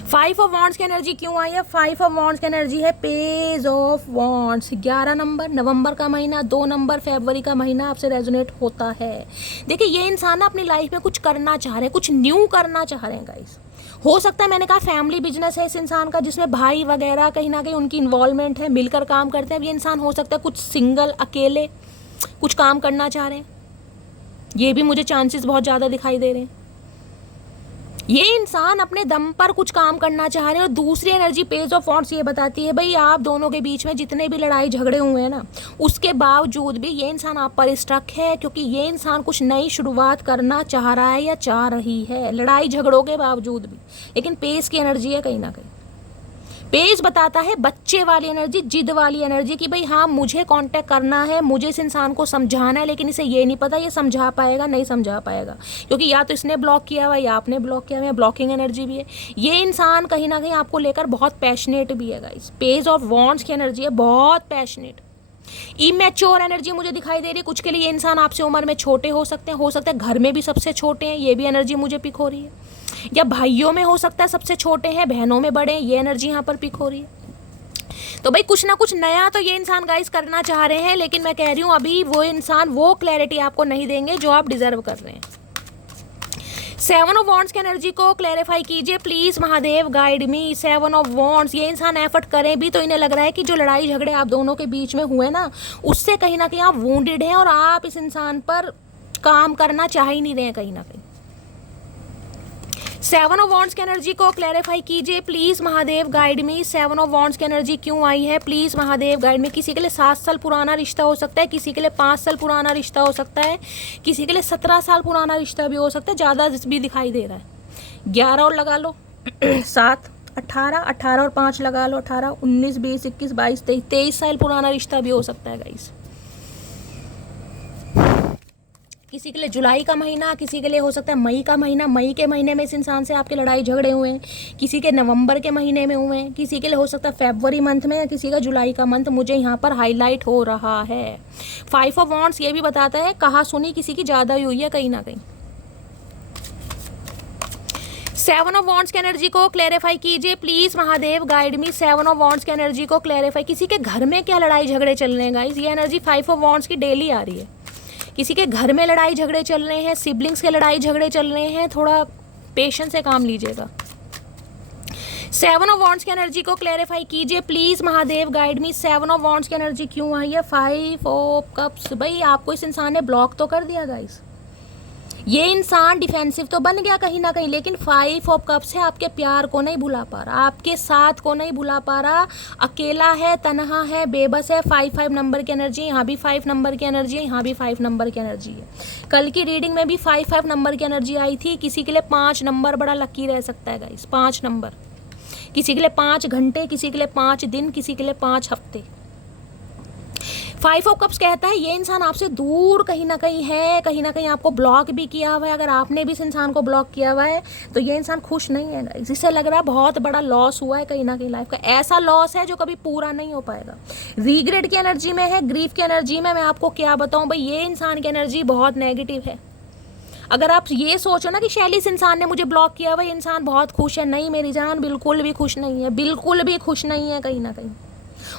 Five of wands की एनर्जी क्यों आई है? फाइव ऑफ वॉन्ड्स की एनर्जी है पेज ऑफ वॉन्ड्स। 11 नंबर नवंबर का महीना, 2 नंबर फरवरी का महीना आपसे रेजोनेट होता है। देखिए, ये इंसान अपनी लाइफ में कुछ करना चाह रहे हैं, कुछ न्यू करना चाह रहे हैं गाइस। हो सकता है, मैंने कहा फैमिली बिजनेस है इस इंसान का, जिसमें भाई वगैरह कहीं ना कहीं उनकी इन्वॉल्वमेंट है, मिलकर काम करते हैं। अब ये इंसान हो सकता है कुछ सिंगल अकेले कुछ काम करना चाह रहे हैं, ये भी मुझे चांसेस बहुत ज़्यादा दिखाई दे रहे हैं। ये इंसान अपने दम पर कुछ काम करना चाह रहे हैं। और दूसरी एनर्जी पेज ऑफ वॉन्ड्स ये बताती है भाई, आप दोनों के बीच में जितने भी लड़ाई झगड़े हुए हैं ना, उसके बावजूद भी ये इंसान आप पर स्टक है, क्योंकि ये इंसान कुछ नई शुरुआत करना चाह रहा है या चाह रही है, लड़ाई झगड़ों के बावजूद भी। लेकिन पेज की एनर्जी है कहीं ना कहीं। पेज बताता है बच्चे वाली एनर्जी, जिद वाली एनर्जी, कि भाई हाँ मुझे कांटेक्ट करना है, मुझे इस इंसान को समझाना है, लेकिन इसे ये नहीं पता ये समझा पाएगा नहीं समझा पाएगा, क्योंकि या तो इसने ब्लॉक किया हुआ या आपने ब्लॉक किया हुआ, ब्लॉकिंग एनर्जी भी है। ये इंसान कहीं ना कहीं आपको लेकर बहुत पैशनेट भी है गाइस। पेज ऑफ वॉन्ड्स की एनर्जी है बहुत पैशनेट। इमेच्योर एनर्जी मुझे दिखाई दे रही है। कुछ के लिए ये इंसान आपसे उम्र में छोटे हो सकते हैं, हो सकता है घर में भी सबसे छोटे हैं, ये भी एनर्जी मुझे पिक हो रही है। या भाइयों में हो सकता है सबसे छोटे हैं, बहनों में बड़े हैं, ये एनर्जी यहाँ पर पिक हो रही है। तो भाई कुछ ना कुछ नया तो ये इंसान गाइस करना चाह रहे हैं, लेकिन मैं कह रही हूँ अभी वो इंसान वो क्लैरिटी आपको नहीं देंगे जो आप डिजर्व कर रहे हैं। 7 ऑफ वॉन्ड्स की एनर्जी को क्लैरिफाई कीजिए please Mahadev, guide me. 7 of wands, ये इंसान एफर्ट करें भी तो इन्हें लग रहा है कि जो लड़ाई झगड़े आप दोनों के बीच में हुए ना, उससे कहीं ना कहीं आप वूंडेड हैं, और आप इस इंसान पर काम करना चाह ही नहीं रहे हैं कहीं ना कहीं। 7 ऑफ वॉन्ड्स की एनर्जी को क्लैरिफाई कीजिए please Mahadev, guide me. 7 of wands की एनर्जी क्यों आई है प्लीज महादेव, गाइड मी। किसी के लिए 7 साल पुराना रिश्ता हो सकता है, किसी के लिए 5 साल पुराना रिश्ता हो सकता है, किसी के लिए 17 साल पुराना रिश्ता भी हो सकता है, ज़्यादा भी दिखाई दे रहा है। 11 और लगा लो 7 18, 18 और 5 लगा लो 18, 19 20 21 22 23 साल पुराना रिश्ता भी हो सकता है गाइस। किसी के लिए जुलाई का महीना, किसी के लिए हो सकता है मई का महीना। मई के महीने में इस इंसान से आपके लड़ाई झगड़े हुए हैं, किसी के नवंबर के महीने में हुए हैं, किसी के लिए हो सकता है फरवरी मंथ में, या किसी का जुलाई का मंथ मुझे यहाँ पर हाईलाइट हो रहा है। 5 ऑफ वॉन्ड्स ये भी बताता है कहा सुनी किसी की ज़्यादा हुई है कहीं ना कहीं। 7 ऑफ वॉन्ड्स की एनर्जी को क्लैरिफाई कीजिए please Mahadev, guide me. 7 of wands की एनर्जी को क्लैरिफाई। किसी के घर में क्या लड़ाई झगड़े चल रहे हैं गाइस? ये एनर्जी 5 ऑफ वॉन्ड्स की डेली आ रही है। किसी के घर में लड़ाई झगड़े चल रहे हैं, सिबलिंग्स के लड़ाई झगड़े चल रहे हैं, थोड़ा पेशेंस से काम लीजिएगा। 7 ऑफ वॉन्ड्स की एनर्जी को क्लैरिफाई कीजिए please Mahadev, guide me. 7 of wands की एनर्जी क्यों आई है? 5 ऑफ कप्स। भाई आपको इस इंसान ने ब्लॉक तो कर दिया गाइस, ये इंसान डिफेंसिव तो बन गया कहीं ना कहीं, लेकिन 5 ऑफ कप्स है, आपके प्यार को नहीं भुला पा रहा, आपके साथ को नहीं भुला पा रहा, अकेला है, तन्हा है, बेबस है। 5 नंबर की एनर्जी, यहाँ भी 5 नंबर की एनर्जी है, यहाँ भी 5 नंबर की एनर्जी है। कल की रीडिंग में भी 5 नंबर की एनर्जी आई थी। किसी के लिए 5 नंबर बड़ा लकी रह सकता है गाइस। 5 नंबर किसी के लिए 5 घंटे, किसी के लिए 5 दिन, किसी के लिए 5 हफ्ते। 5 ऑफ कप्स कहता है ये इंसान आपसे दूर कहीं ना कहीं है, कहीं ना कहीं आपको ब्लॉक भी किया हुआ है। अगर आपने भी इस इंसान को ब्लॉक किया हुआ है तो ये इंसान खुश नहीं है। जिससे लग रहा है बहुत बड़ा लॉस हुआ है कहीं ना कहीं लाइफ का, ऐसा लॉस है जो कभी पूरा नहीं हो पाएगा। रिग्रेट की एनर्जी में है, ग्रीफ की एनर्जी में। मैं आपको क्या बताऊँ भाई, ये इंसान की एनर्जी बहुत नेगेटिव है। अगर आप ये सोचो ना कि शैली इस इंसान ने मुझे ब्लॉक किया हुआ, ये इंसान बहुत खुश है, नहीं मेरी जान बिल्कुल भी खुश नहीं है, बिल्कुल भी खुश नहीं है कहीं ना कहीं।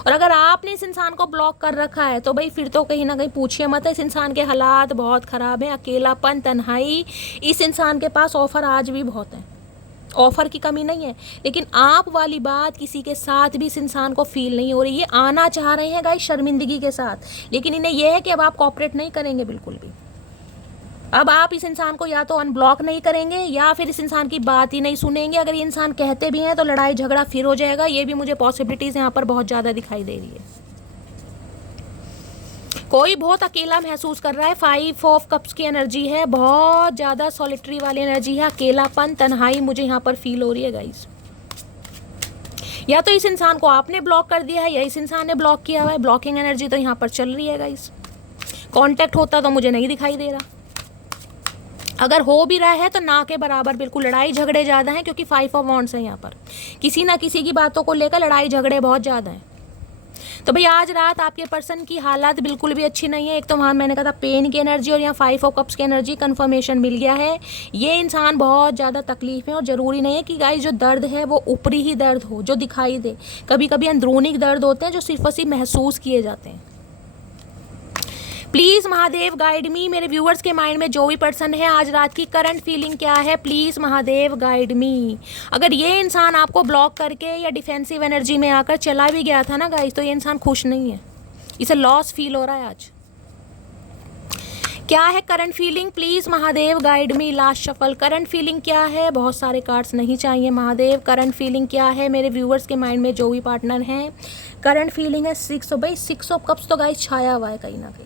और अगर आपने इस इंसान को ब्लॉक कर रखा है तो भाई फिर तो कहीं ना कहीं पूछिए मत, इस इंसान के हालात बहुत ख़राब हैं। अकेलापन, तन्हाई, इस इंसान के पास ऑफ़र आज भी बहुत है, ऑफ़र की कमी नहीं है, लेकिन आप वाली बात किसी के साथ भी इस इंसान को फील नहीं हो रही। ये आना चाह रहे हैं गाइस शर्मिंदगी के साथ, लेकिन इन्हें यह है कि अब आप कोऑपरेट नहीं करेंगे बिल्कुल भी। अब आप इस इंसान को या तो अनब्लॉक नहीं करेंगे या फिर इस इंसान की बात ही नहीं सुनेंगे। अगर ये इंसान कहते भी हैं तो लड़ाई झगड़ा फिर हो जाएगा। ये भी मुझे पॉसिबिलिटीज़ यहाँ पर बहुत ज़्यादा दिखाई दे रही है। कोई बहुत अकेला महसूस कर रहा है। 5 ऑफ कप्स की एनर्जी है, बहुत ज़्यादा सॉलिटरी वाली एनर्जी है। अकेलापन, तन्हाई मुझे यहाँ पर फील हो रही है गाइस। या तो इस इंसान को आपने ब्लॉक कर दिया है या इस इंसान ने ब्लॉक किया हुआ है। ब्लॉकिंग एनर्जी तो यहाँ पर चल रही है गाइस। कॉन्टैक्ट होता तो मुझे नहीं दिखाई दे रहा, अगर हो भी रहा है तो ना के बराबर। बिल्कुल लड़ाई झगड़े ज़्यादा हैं क्योंकि 5 ऑफ वॉन्ड्स है यहाँ पर। किसी ना किसी की बातों को लेकर लड़ाई झगड़े बहुत ज़्यादा हैं। तो भाई आज रात आपके पर्सन की हालत बिल्कुल भी अच्छी नहीं है। एक तो वहाँ मैंने कहा था पेन की एनर्जी और यहाँ 5 ऑफ कप्स की एनर्जी कंफर्मेशन मिल गया है। ये इंसान बहुत ज़्यादा तकलीफ है और ज़रूरी नहीं है कि गाइस जो दर्द है वो ऊपरी ही दर्द हो जो दिखाई दे। कभी कभी अंदरूनी दर्द होते हैं जो सिर्फ और सिर्फ महसूस किए जाते हैं। प्लीज़ महादेव गाइड मी। मेरे व्यूअर्स के माइंड में जो भी पर्सन है आज रात की करंट फीलिंग क्या है, प्लीज़ महादेव गाइड मी। अगर ये इंसान आपको ब्लॉक करके या डिफेंसिव एनर्जी में आकर चला भी गया था ना गाइस, तो ये इंसान खुश नहीं है, इसे लॉस फील हो रहा है आज। क्या है current feeling, please Mahadev guide me. Last shuffle, current feeling क्या है? बहुत सारे कार्ड्स नहीं चाहिए महादेव। करंट फीलिंग क्या है मेरे व्यूअर्स के माइंड में जो भी पार्टनर हैं? करंट फीलिंग है 6 भाई 6 ऑफ कप्स तो गाइस छाया हुआ है कहीं ना कहीं।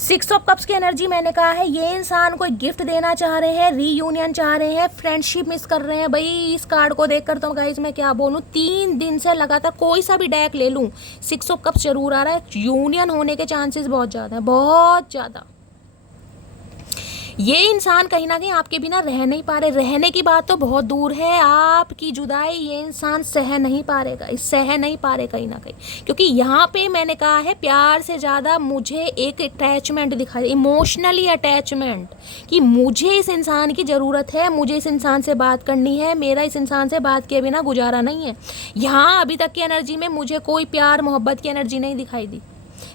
6 ऑफ कप्स की एनर्जी मैंने कहा है ये इंसान कोई गिफ्ट देना चाह रहे हैं, रीयूनियन चाह रहे हैं, फ्रेंडशिप मिस कर रहे हैं। भाई इस कार्ड को देखकर तो गाइस मैं क्या बोलूँ, 3 दिन से लगातार कोई सा भी डेक ले लूँ 6 ऑफ कप्स जरूर आ रहा है। यूनियन होने के चांसेस बहुत ज़्यादा है, बहुत ज़्यादा। ये इंसान कहीं ना कहीं आपके बिना रह नहीं पा रहे। रहने की बात तो बहुत दूर है, आपकी जुदाई ये इंसान सह नहीं पा रहेगा, सह नहीं पा रहे कहीं ना कहीं। क्योंकि यहाँ पे मैंने कहा है प्यार से ज़्यादा मुझे एक अटैचमेंट दिखाई, इमोशनली अटैचमेंट, कि मुझे इस इंसान की ज़रूरत है, मुझे इस इंसान से बात करनी है, मेरा इस इंसान से बात किए बिना गुजारा नहीं है। यहाँ अभी तक की एनर्जी में मुझे कोई प्यार मोहब्बत की एनर्जी नहीं दिखाई दी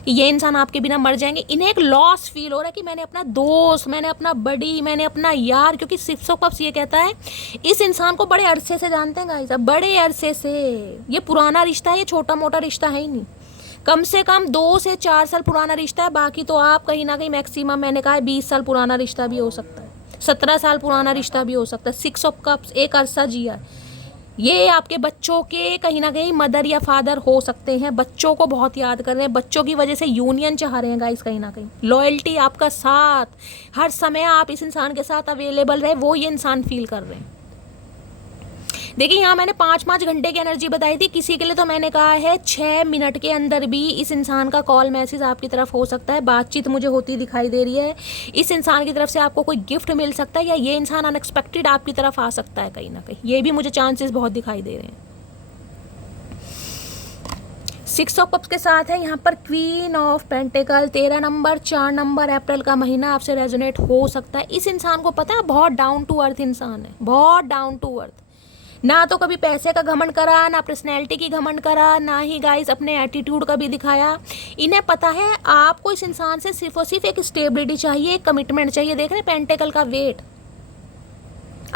कि ये इंसान आपके बिना मर जाएंगे। इन्हें एक लॉस फील हो रहा है कि मैंने अपना दोस्त, मैंने अपना बड़ी, मैंने अपना यार, क्योंकि 6 ऑफ कप्स ये कहता है इस इंसान को बड़े अरसे से जानते हैं गाइस, बड़े अरसे से। ये पुराना रिश्ता है, ये छोटा मोटा रिश्ता है ही नहीं। कम से कम 2 से 4 साल पुराना रिश्ता है। बाकी तो आप कहीं ना कहीं मैक्सिमम मैंने कहा है 20 साल पुराना रिश्ता भी हो सकता है, 17 साल पुराना रिश्ता भी हो सकता है। 6 ऑफ कप्स एक अरसा जिया। ये आपके बच्चों के कहीं ना कहीं मदर या फादर हो सकते हैं, बच्चों को बहुत याद कर रहे हैं, बच्चों की वजह से यूनियन चाह रहे हैं गाइस। कहीं ना कहीं लॉयल्टी, आपका साथ, हर समय आप इस इंसान के साथ अवेलेबल रहे, वो ये इंसान फील कर रहे हैं। देखिए यहाँ मैंने 5-5 घंटे की एनर्जी बताई थी, किसी के लिए तो मैंने कहा है 6 मिनट के अंदर भी इस इंसान का कॉल मैसेज आपकी तरफ हो सकता है, बातचीत मुझे होती दिखाई दे रही है। इस इंसान की तरफ से आपको कोई गिफ्ट मिल सकता है या ये इंसान अनएक्सपेक्टेड आपकी तरफ आ सकता है कहीं ना कहीं, ये भी मुझे चांसेस बहुत दिखाई दे रहे हैं। 6 ऑफ कप्स के साथ है यहाँ पर queen of pentacles. 13 number, 4 number, April का महीना आपसे रेजोनेट हो सकता है। इस इंसान को पता है बहुत डाउन टू अर्थ इंसान है, बहुत डाउन टू अर्थ। ना तो कभी पैसे का घमंड करा, ना पर्सनैलिटी की घमंड करा, ना ही गाइस अपने एटीट्यूड का भी दिखाया। इन्हें पता है आपको इस इंसान से सिर्फ और सिर्फ एक स्टेबिलिटी चाहिए, एक कमिटमेंट चाहिए। देख रहे हैं पेंटिकल का वेट,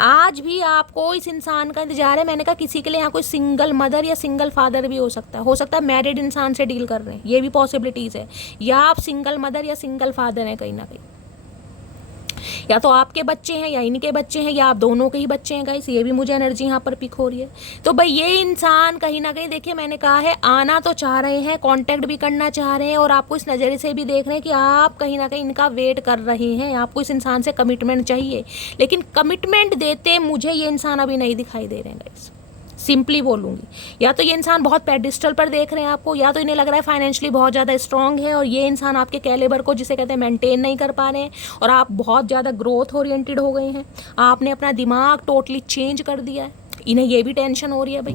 आज भी आपको इस इंसान का इंतजार है। मैंने कहा किसी के लिए यहाँ कोई सिंगल मदर या सिंगल फादर भी हो सकता है मैरिड इंसान से डील कर रहे हैं, ये भी पॉसिबिलिटीज़ है। या आप सिंगल मदर या सिंगल फादर हैं कहीं ना कहीं, या तो आपके बच्चे हैं या इनके बच्चे हैं, या आप दोनों के ही बच्चे हैं गाइस, ये भी मुझे एनर्जी यहाँ पर पिक हो रही है। तो भाई ये इंसान कहीं ना कहीं देखिए मैंने कहा है आना तो चाह रहे हैं, कांटेक्ट भी करना चाह रहे हैं, और आपको इस नज़रिए से भी देख रहे हैं कि आप कहीं ना कहीं इनका वेट कर रहे हैं, आपको इस इंसान से कमिटमेंट चाहिए। लेकिन कमिटमेंट देते मुझे ये इंसान अभी नहीं दिखाई दे रहे हैं गाइस, सिंपली बोलूँगी। या तो ये इंसान बहुत पेडिस्टल पर देख रहे हैं आपको, या तो इन्हें लग रहा है फाइनेंशियली बहुत ज़्यादा स्ट्रांग है और ये इंसान आपके कैलिबर को जिसे कहते हैं मेंटेन नहीं कर पा रहे हैं, और आप बहुत ज़्यादा ग्रोथ ओरिएंटेड हो गए हैं, आपने अपना दिमाग टोटली चेंज कर दिया है। इन्हें ये भी टेंशन हो रही है भाई।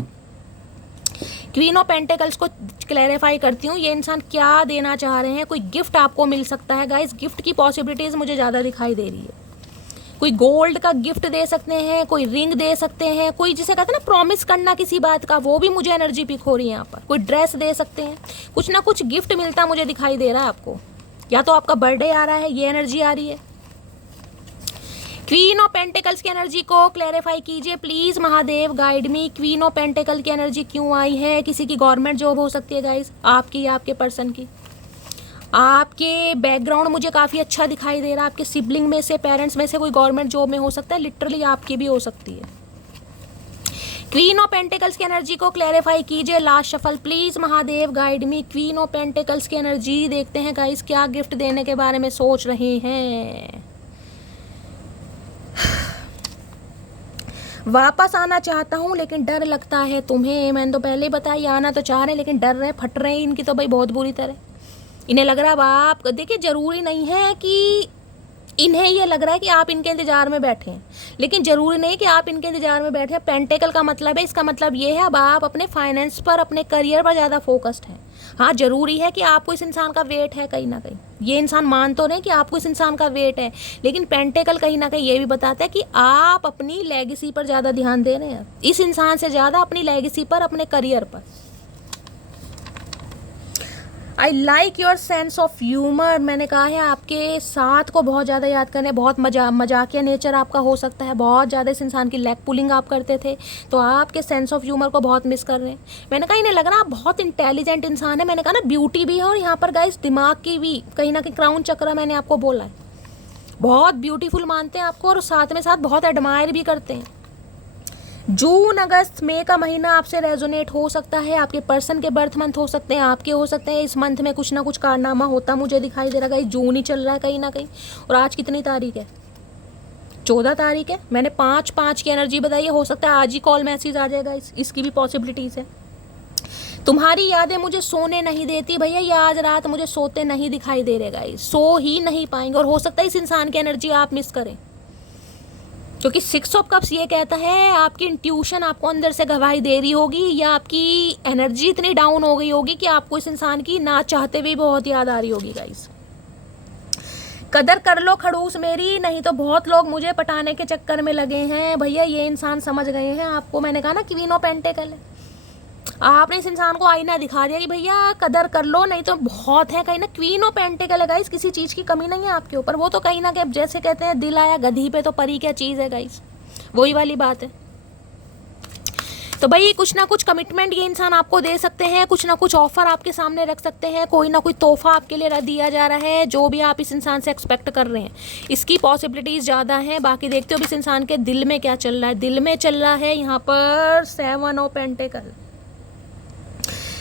क्वीन ऑफ पेंटिकल्स को क्लैरिफाई करती हूँ, ये इंसान क्या देना चाह रहे हैं। कोई गिफ्ट आपको मिल सकता है गाइस, गिफ्ट की पॉसिबिलिटीज़ मुझे ज़्यादा दिखाई दे रही है। कोई गोल्ड का गिफ्ट दे सकते हैं, कोई रिंग दे सकते हैं, कोई जिसे कहते हैं ना प्रॉमिस करना किसी बात का, वो भी मुझे एनर्जी पिक हो रही है यहाँ पर। कोई ड्रेस दे सकते हैं, कुछ ना कुछ गिफ्ट मिलता मुझे दिखाई दे रहा है आपको, या तो आपका बर्थडे आ रहा है, ये एनर्जी आ रही है। क्वीन ऑफ पेंटिकल्स की एनर्जी को क्लैरिफाई कीजिए please Mahadev, guide me. Queen of pentacle की एनर्जी क्यों आई है? किसी की गवर्नमेंट जॉब हो सकती है गाइस, आपकी या आपके पर्सन की। आपके बैकग्राउंड मुझे काफ़ी अच्छा दिखाई दे रहा है, आपके सिबलिंग में से, पेरेंट्स में से कोई गवर्नमेंट जॉब में हो सकता है, लिटरली आपकी भी हो सकती है। क्वीन ऑफ पेंटिकल्स की एनर्जी को क्लैरिफाई कीजिए, last shuffle please Mahadev, guide me. Queen of pentacles की एनर्जी देखते हैं गाइस, क्या गिफ्ट देने के बारे में सोच रहे हैं। वापस आना चाहता हूँ लेकिन डर लगता है तुम्हें, मैंने तो पहले ही बताया, आना तो चाह रहे हैं लेकिन डर रहे, फट रहे हैं इनकी तो भाई बहुत बुरी तरह। इन्हें लग रहा है अब आप देखिए, ज़रूरी नहीं है कि इन्हें ये लग रहा है कि आप इनके इंतज़ार में बैठे हैं, लेकिन ज़रूरी नहीं कि आप इनके इंतज़ार में बैठे हैं। पेंटिकल का मतलब है, इसका मतलब ये है अब आप अपने फाइनेंस पर, अपने करियर पर ज़्यादा फोकस्ड हैं। हाँ, ज़रूरी है कि आपको इस इंसान का वेट है कहीं ना कहीं, ये इंसान मान तो नहीं कि आपको इस इंसान का वेट है, लेकिन पेंटिकल कहीं ना कहीं ये भी बताता है कि आप अपनी लेगेसी पर ज़्यादा ध्यान दे रहे हैं, इस इंसान से ज़्यादा अपनी लेगेसी पर, अपने करियर पर। I like your sense of humour, मैंने कहा है आपके साथ को बहुत ज़्यादा याद करने, बहुत मजाकिया नेचर आपका हो सकता है, बहुत ज़्यादा इस इंसान की लेग पुलिंग आप करते थे, तो आपके सेंस ऑफ ह्यूमर को बहुत मिस कर रहे हैं। मैंने कहा इन्हें लग रहा है आप बहुत इंटेलिजेंट इंसान है, मैंने कहा ना ब्यूटी भी है और यहाँ पर गाइस दिमाग की भी कहीं ना कहीं क्राउन चक्र मैंने आपको बोला है, बहुत ब्यूटीफुल मानते हैं आपको और साथ में साथ बहुत एडमायर भी करते हैं। जून, अगस्त, मई का महीना आपसे रेजोनेट हो सकता है, आपके पर्सन के बर्थ मंथ हो सकते हैं, आपके हो सकते हैं। इस मंथ में कुछ ना कुछ कारनामा होता मुझे दिखाई दे रहा है, जून ही चल रहा है कहीं ना कहीं। और आज कितनी तारीख है? 14 तारीख है। मैंने 5/5 की एनर्जी बताई है, हो सकता है आज ही कॉल मैसेज आ जाएगा, इसकी भी पॉसिबिलिटीज़ है। तुम्हारी यादें मुझे सोने नहीं देती भैया, ये आज रात मुझे सोते नहीं दिखाई दे रहे गाइस, सो ही नहीं पाएंगे, और हो सकता है इस इंसान की एनर्जी आप मिस करें, क्योंकि 6 ऑफ कप्स ये कहता है आपकी इंट्यूशन आपको अंदर से गवाही दे रही होगी, या आपकी एनर्जी इतनी डाउन हो गई होगी कि आपको इस इंसान की ना चाहते भी बहुत याद आ रही होगी गाइस। कदर कर लो खड़ूस मेरी, नहीं तो बहुत लोग मुझे पटाने के चक्कर में लगे हैं भैया, ये इंसान समझ गए हैं आपको। मैंने कहा ना क्वीन ऑफ पेंटिकल है, आपने इस इंसान को आईना दिखा दिया कि भैया कदर कर लो, नहीं तो बहुत है कहीं ना। क्वीन ऑफ पेंटिकल है गाइस, किसी चीज़ की कमी नहीं है आपके ऊपर, वो तो कहीं ना कहीं जैसे कहते हैं दिल आया गधी पे तो परी क्या चीज़ है गाइस, वही वाली बात है। तो भाई कुछ ना कुछ कमिटमेंट ये इंसान आपको दे सकते हैं, कुछ ना कुछ ऑफर आपके सामने रख सकते हैं, कोई ना कोई तोहफा आपके लिए दिया जा रहा है, जो भी आप इस इंसान से एक्सपेक्ट कर रहे हैं इसकी पॉसिबिलिटीज़ ज़्यादा हैं। बाकी देखते हो इस इंसान के दिल में क्या चल रहा है। दिल में चल रहा है यहाँ पर 7 ऑफ पेंटिकल,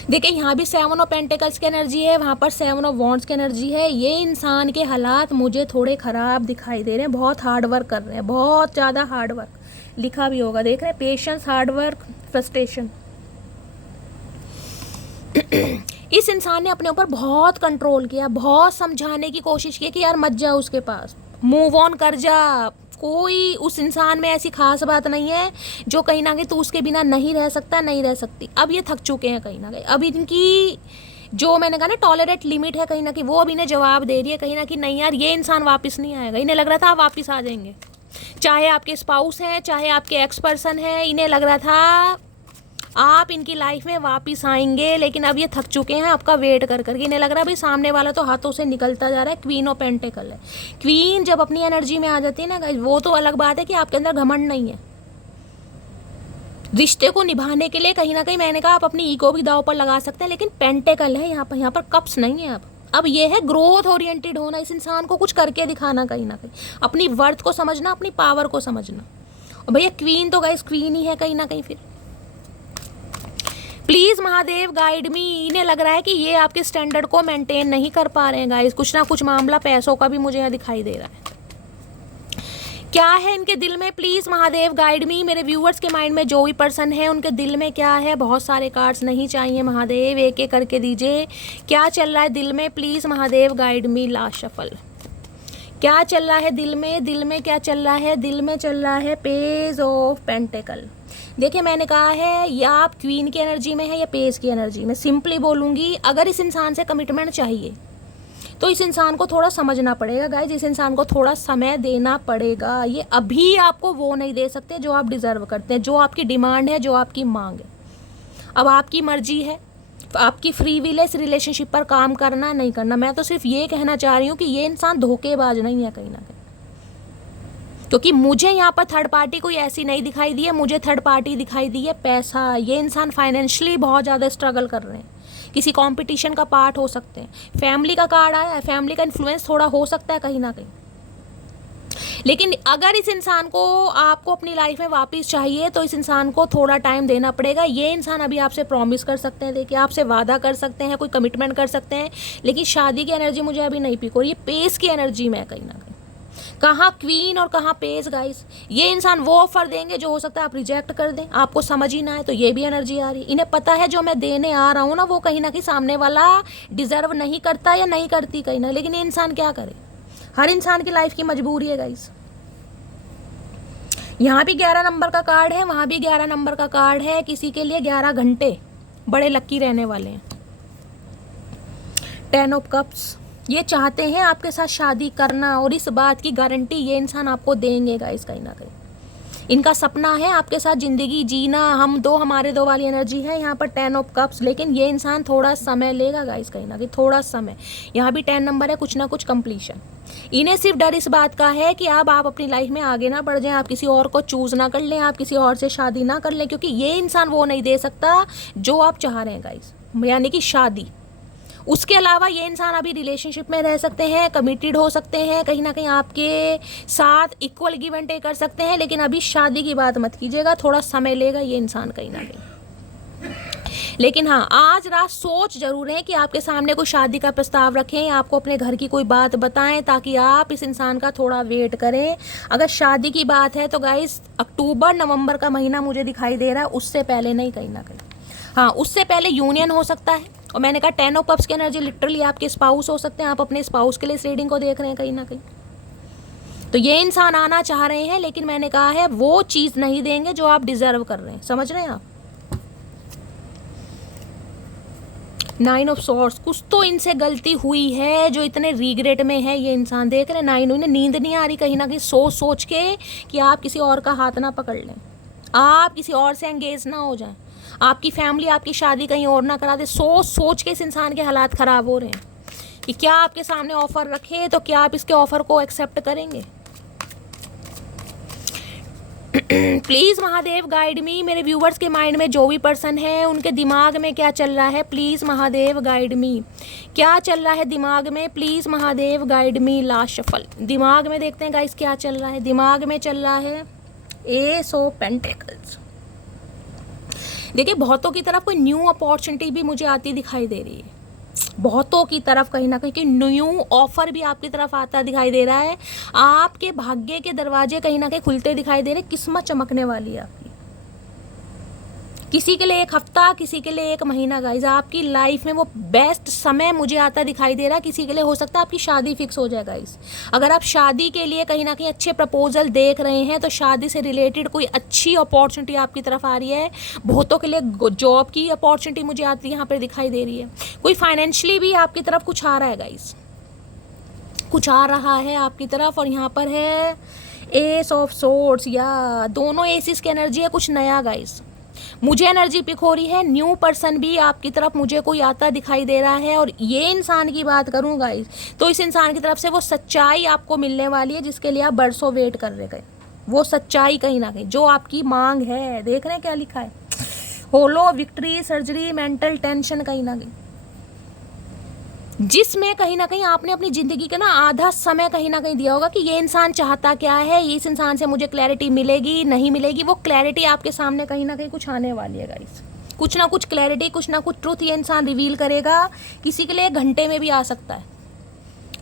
देखिए यहाँ भी 7 ऑफ पेंटिकल्स की एनर्जी है, वहाँ पर 7 ऑफ वॉन्ड्स की एनर्जी है। ये इंसान के हालात मुझे थोड़े ख़राब दिखाई दे रहे हैं, बहुत हार्ड वर्क कर रहे हैं, बहुत ज़्यादा हार्ड वर्क, लिखा भी होगा देख रहे हैं, पेशेंस, हार्ड वर्क, फ्रस्ट्रेशन। इस इंसान ने अपने ऊपर बहुत कंट्रोल किया, बहुत समझाने की कोशिश की कि यार मत जा उसके पास, मूव ऑन कर जा, कोई उस इंसान में ऐसी खास बात नहीं है जो कहीं ना कहीं तू उसके बिना नहीं रह सकता, नहीं रह सकती। अब ये थक चुके हैं कहीं ना कहीं, अब इनकी जो मैंने कहा ना टॉलरेट लिमिट है कहीं ना कहीं, वो अब इन्हें जवाब दे रही है कहीं ना कहीं, नहीं यार ये इंसान वापस नहीं आएगा। इन्हें लग रहा था आप वापस आ जाएंगे, चाहे आपके स्पाउस हैं, चाहे आपके एक्स पर्सन हैं, इन्हें लग रहा था आप इनकी लाइफ में वापस आएंगे, लेकिन अब ये थक चुके हैं आपका वेट कर करके। इन्हें लग रहा है भाई सामने वाला तो हाथों से निकलता जा रहा है। क्वीन ऑफ पेंटिकल है, क्वीन जब अपनी एनर्जी में आ जाती है ना गाइस, वो तो अलग बात है कि आपके अंदर घमंड नहीं है। रिश्ते को निभाने के लिए कहीं ना कहीं मैंने कहा आप अपनी ईगो भी दांव पर लगा सकते हैं, लेकिन पेंटिकल है यहाँ पर कप्स नहीं है। अब ये है ग्रोथ ओरिएंटेड होना, इस इंसान को कुछ करके दिखाना, कहीं ना कहीं अपनी वर्थ को समझना, अपनी पावर को समझना। और भैया क्वीन तो गाइस क्वीन ही है कहीं ना कहीं। फिर प्लीज़ महादेव गाइड मी, इन्हें लग रहा है कि ये आपके स्टैंडर्ड को मेंटेन नहीं कर पा रहे हैं गाइस, कुछ ना कुछ मामला पैसों का भी मुझे यहाँ दिखाई दे रहा है। क्या है इनके दिल में, प्लीज़ महादेव गाइड मी। मेरे व्यूअर्स के माइंड में जो भी पर्सन है उनके दिल में क्या है, बहुत सारे कार्ड्स नहीं चाहिए महादेव, एक एक करके दीजिए। क्या चल रहा है दिल में, please Mahadev guide me. Last shuffle, क्या चल रहा है दिल में, दिल में क्या चल रहा है, दिल में चल रहा है पेज ऑफ पेंटिकल। देखिए मैंने कहा है या आप क्वीन की एनर्जी में है या पेज की एनर्जी में। सिंपली बोलूँगी, अगर इस इंसान से कमिटमेंट चाहिए तो इस इंसान को थोड़ा समझना पड़ेगा गाइज, इस इंसान को थोड़ा समय देना पड़ेगा। ये अभी आपको वो नहीं दे सकते जो आप डिज़र्व करते हैं, जो आपकी डिमांड है, जो आपकी मांग है। अब आपकी मर्जी है, आपकी फ्री विल है इस रिलेशनशिप पर काम करना नहीं करना। मैं तो सिर्फ ये कहना चाह रही हूँ कि ये इंसान धोखेबाज नहीं है कहीं ना कहीं, क्योंकि मुझे यहाँ पर थर्ड पार्टी कोई ऐसी नहीं दिखाई दी है। मुझे थर्ड पार्टी दिखाई दी है पैसा। ये इंसान फाइनेंशियली बहुत ज़्यादा स्ट्रगल कर रहे हैं, किसी कंपटीशन का पार्ट हो सकते हैं। फैमिली का कार्ड आया है, फैमिली का इन्फ्लुएंस थोड़ा हो सकता है कहीं ना कहीं। लेकिन अगर इस इंसान को आपको अपनी लाइफ में वापस चाहिए तो इस इंसान को थोड़ा टाइम देना पड़ेगा। ये इंसान अभी आपसे प्रॉमिस कर सकते हैं, देखिए आपसे वादा कर सकते हैं, कोई कमिटमेंट कर सकते हैं, लेकिन शादी की एनर्जी मुझे अभी नहीं पिक हो रही। ये पेस की एनर्जी में कहीं ना कहीं, कहाँ क्वीन और कहाँ पेस गाइस। ये इंसान वो ऑफर देंगे जो हो सकता है आप रिजेक्ट कर दें, आपको समझ ही ना आए। तो ये भी एनर्जी आ रही है, इन्हें पता है जो मैं देने आ रहा हूँ ना वो कहीं ना कहीं सामने वाला डिजर्व नहीं करता या नहीं करती कहीं ना। लेकिन ये इंसान क्या करे, हर इंसान की लाइफ की मजबूरी है गाइस। यहाँ भी 11 नंबर का कार्ड है, वहाँ भी 11 नंबर का कार्ड है। किसी के लिए 11 घंटे बड़े लकी रहने वाले हैं। 10 ऑफ कप्स, ये चाहते हैं आपके साथ शादी करना और इस बात की गारंटी ये इंसान आपको देंगे गाइस कहीं ना कहीं। इनका सपना है आपके साथ ज़िंदगी जीना, हम दो हमारे दो वाली एनर्जी है यहाँ पर 10 ऑफ कप्स। लेकिन ये इंसान थोड़ा समय लेगा गाइस कहीं ना कहीं, थोड़ा समय। यहाँ भी 10 नंबर है, कुछ ना कुछ कंप्लीशन। इन्हें सिर्फ डर इस बात का है कि अब आप अपनी लाइफ में आगे ना बढ़ जाएं, आप किसी और को चूज़ ना कर लें, आप किसी और से शादी ना कर लें, क्योंकि ये इंसान वो नहीं दे सकता जो आप चाह रहे हैं गाइस, यानी कि शादी। उसके अलावा ये इंसान अभी रिलेशनशिप में रह सकते हैं, कमिटेड हो सकते हैं, कहीं ना कहीं आपके साथ इक्वल गिव एंड टेक कर सकते हैं, लेकिन अभी शादी की बात मत कीजिएगा, थोड़ा समय लेगा ये इंसान कहीं ना कहीं। लेकिन हाँ, आज रात सोच जरूर है कि आपके सामने कोई शादी का प्रस्ताव रखें, आपको अपने घर की कोई बात बताएं, ताकि आप इस इंसान का थोड़ा वेट करें। अगर शादी की बात है तो गाइस अक्टूबर नवंबर का महीना मुझे दिखाई दे रहा है, उससे पहले नहीं कहीं ना कहीं। हाँ, उससे पहले यूनियन हो सकता है। और मैंने कहा 10 ऑफ कप्स की एनर्जी लिटरली आपके स्पाउस हो सकते हैं, आप अपने स्पाउस के लिए इस रीडिंग को देख रहे हैं कहीं ना कहीं। तो ये इंसान आना चाह रहे हैं, लेकिन मैंने कहा है वो चीज़ नहीं देंगे जो आप डिजर्व कर रहे हैं, समझ रहे हैं आप। 9 ऑफ सॉर्ड्स, कुछ तो इनसे गलती हुई है जो इतने रिग्रेट में है ये इंसान, देख रहे हैं 9। इन्हें नींद नहीं आ रही कहीं ना कहीं सोच सोच के कि आप किसी और का हाथ ना पकड़ लें, आप किसी और से एंगेज ना हो जाएं, आपकी फैमिली आपकी शादी कहीं और ना करा दे। सोच सोच के इस इंसान के हालात ख़राब हो रहे हैं कि क्या आपके सामने ऑफ़र रखे तो क्या आप इसके ऑफ़र को एक्सेप्ट करेंगे। प्लीज़ महादेव गाइड मी। मेरे व्यूवर्स के माइंड में जो भी पर्सन है उनके दिमाग में क्या चल रहा है, प्लीज़ महादेव गाइड मी। क्या चल रहा है दिमाग में, please Mahadev guide me. Last shuffle, दिमाग में देखते हैं गाइस क्या चल रहा है। दिमाग में चल रहा है एस ऑफ पेंटिकल्स। देखिए बहुतों की तरफ कोई न्यू अपॉर्चुनिटी भी मुझे आती दिखाई दे रही है, बहुतों की तरफ कहीं ना कहीं कि न्यू ऑफर भी आपकी तरफ आता दिखाई दे रहा है। आपके भाग्य के दरवाजे कहीं ना कहीं खुलते दिखाई दे रहे, किस्मत चमकने वाली है आपकी। किसी के लिए 1 हफ्ता, किसी के लिए 1 महीना गाइज, आपकी लाइफ में वो बेस्ट समय मुझे आता दिखाई दे रहा है। किसी के लिए हो सकता है आपकी शादी फिक्स हो जाए गाइज। अगर आप शादी के लिए कहीं ना कहीं अच्छे प्रपोजल देख रहे हैं तो शादी से रिलेटेड कोई अच्छी अपॉर्चुनिटी आपकी तरफ आ रही है। बहुतों के लिए जॉब की अपॉर्चुनिटी मुझे आती यहाँ पर दिखाई दे रही है। कोई फाइनेंशियली भी आपकी तरफ कुछ आ रहा है गाइज, कुछ आ रहा है आपकी तरफ। और यहाँ पर है एस ऑफ सोर्ड्स, या दोनों एसिस की एनर्जी है, कुछ नया गाइज मुझे एनर्जी पिक हो रही है। न्यू पर्सन भी आपकी तरफ मुझे कोई आता दिखाई दे रहा है। और ये इंसान की बात करूँ गाइस तो इस इंसान की तरफ से वो सच्चाई आपको मिलने वाली है जिसके लिए आप बरसों वेट कर रहे गए। वो सच्चाई कहीं ना कहीं जो आपकी मांग है, देख रहे हैं क्या लिखा है, होलो, विक्ट्री, सर्जरी, मेंटल टेंशन, कहीं ना कहीं जिसमें कहीं ना कहीं आपने अपनी ज़िंदगी का ना आधा समय कहीं ना कहीं दिया होगा कि ये इंसान चाहता क्या है, इस इंसान से मुझे क्लैरिटी मिलेगी नहीं मिलेगी। वो क्लैरिटी आपके सामने कहीं ना कहीं कुछ आने वाली है गाइस, कुछ ना कुछ क्लैरिटी, कुछ ना कुछ ट्रुथ ये इंसान रिवील करेगा। किसी के लिए 1 घंटे में भी आ सकता है।